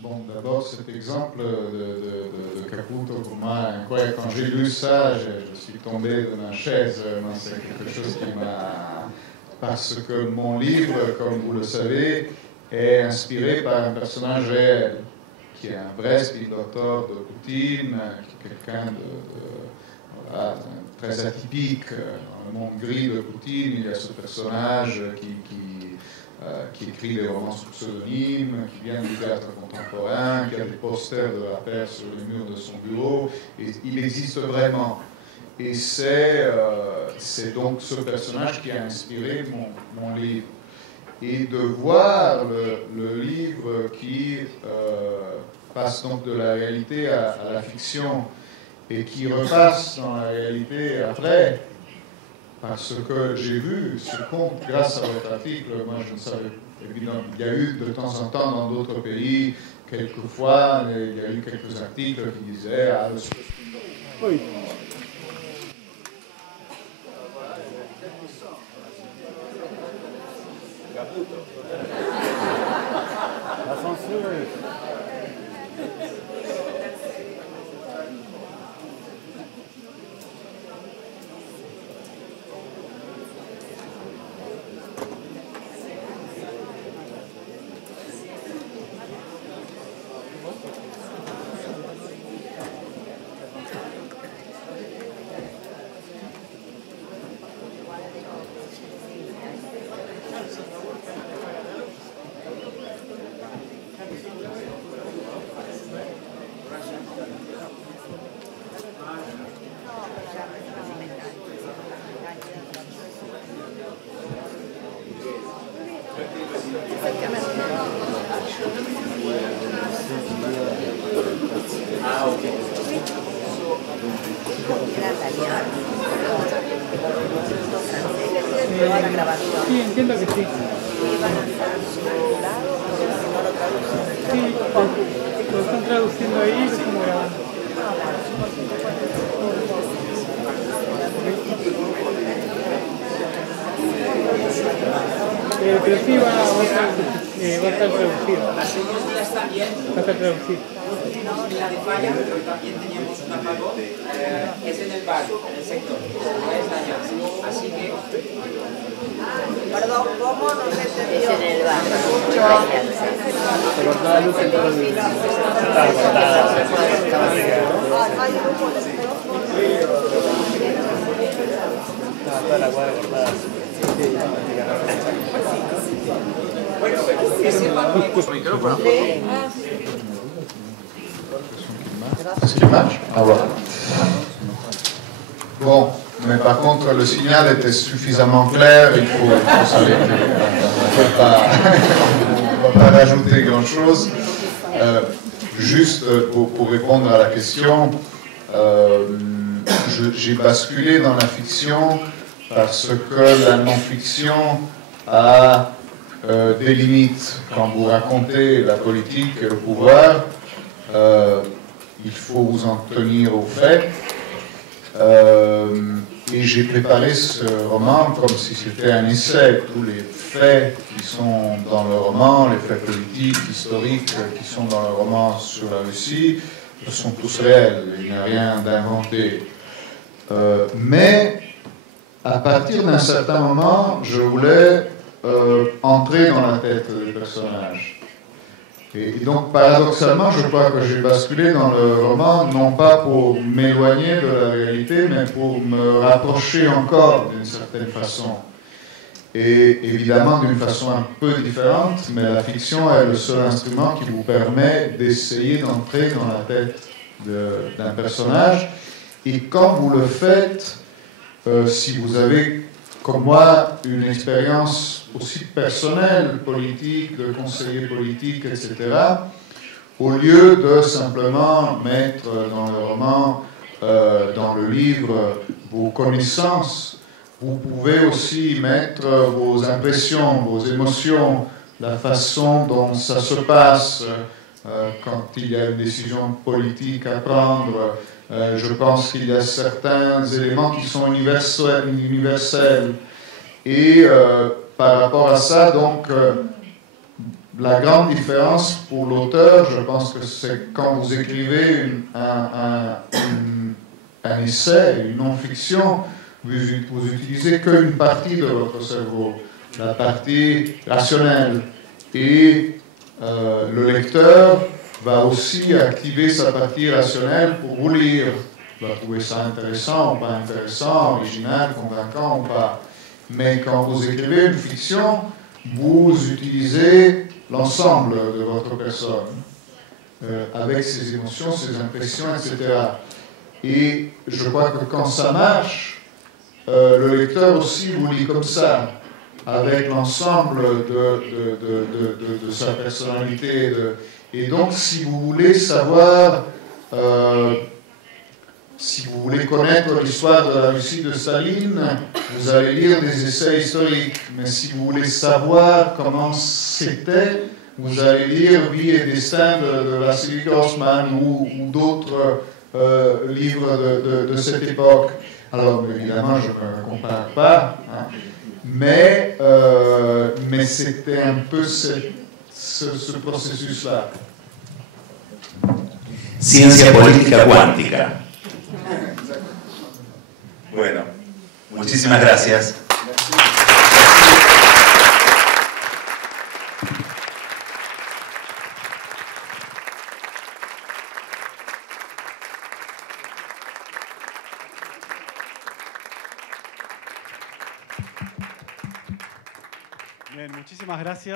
Bon, d'abord, cet exemple de Caputo, pour moi, incroyable. Quand j'ai lu ça, je suis tombé de ma chaise. Moi, c'est quelque chose qui m'a... Parce que mon livre, comme vous le savez, est inspiré par un personnage réel, qui est un vrai spin-doctor de Poutine, qui est quelqu'un voilà, très atypique. Dans le monde gris de Poutine, il y a ce personnage qui écrit des romans sous pseudonyme, qui vient du théâtre contemporain, qui a des posters de la paix sur les murs de son bureau. Et il existe vraiment. Et c'est donc ce personnage qui a inspiré mon livre. Et de voir le livre qui passe donc de la réalité à la fiction et qui repasse dans la réalité après, parce que j'ai vu ce conte grâce à votre article. Moi, je ne savais évidemment, il y a eu de temps en temps dans d'autres pays, quelquefois, il y a eu quelques articles qui disaient « Ah, le oui. Sí, entiendo que sí. Sí, lo están traduciendo ahí, lo estamos grabando. Pero sí va a estar traducido. La segunda está bien. Va a estar traducido. La de falla, pero también teníamos un apagón, es en el bar, en el sector, no es allá. Así que... Perdón, ¿cómo no se entendió? Es en el bar. Se cortaba la luz en todo el día. Estaba cortada. Estaba toda la cuadra cortada. Bueno, que sepan que... micrófono. Est-ce qu'il marche? Ah, voilà. Bon, mais par contre, le signal était suffisamment clair, il faut s'arrêter. On ne va pas rajouter grand-chose. Juste pour répondre à la question, j'ai basculé dans la fiction parce que la non-fiction a des limites. Quand vous racontez la politique et le pouvoir, il faut vous en tenir aux faits. Et j'ai préparé ce roman comme si c'était un essai. Tous les faits qui sont dans le roman, les faits politiques, historiques qui sont dans le roman sur la Russie, sont tous réels. Il n'y a rien d'inventé. Mais à partir d'un certain moment, je voulais entrer dans la tête des personnages. Et donc, paradoxalement, je crois que j'ai basculé dans le roman, non pas pour m'éloigner de la réalité, mais pour me rapprocher encore d'une certaine façon. Et évidemment, d'une façon un peu différente, mais la fiction est le seul instrument qui vous permet d'essayer d'entrer dans la tête d'un personnage. Et quand vous le faites, si vous avez, comme moi, une expérience aussi personnelle, politique, de conseiller politique, etc., au lieu de simplement mettre dans le roman, dans le livre, vos connaissances, vous pouvez aussi mettre vos impressions, vos émotions, la façon dont ça se passe quand il y a une décision politique à prendre. Je pense qu'il y a certains éléments qui sont universels. Et par rapport à ça, donc, la grande différence pour l'auteur, je pense que c'est quand vous écrivez un essai, une non-fiction, vous utilisez qu'une partie de votre cerveau, la partie rationnelle. Et le lecteur va aussi activer sa partie rationnelle pour vous lire. Il va trouver ça intéressant ou pas intéressant, original, convaincant ou pas. Mais quand vous écrivez une fiction, vous utilisez l'ensemble de votre personne, avec ses émotions, ses impressions, etc. Et je crois que quand ça marche, le lecteur aussi vous lit comme ça, avec l'ensemble de sa personnalité. Et donc, si vous voulez savoir, si vous voulez connaître l'histoire de la Russie de Staline, vous allez lire des essais historiques. Mais si vous voulez savoir comment c'était, vous allez lire Vie et destin de Vassili Grossman ou d'autres livres de cette époque. Alors, évidemment, je ne me compare pas, hein, mais c'était un peu ce processus-là. Ciencia política cuántica. Bueno, muchísimas gracias. Bien, muchísimas gracias.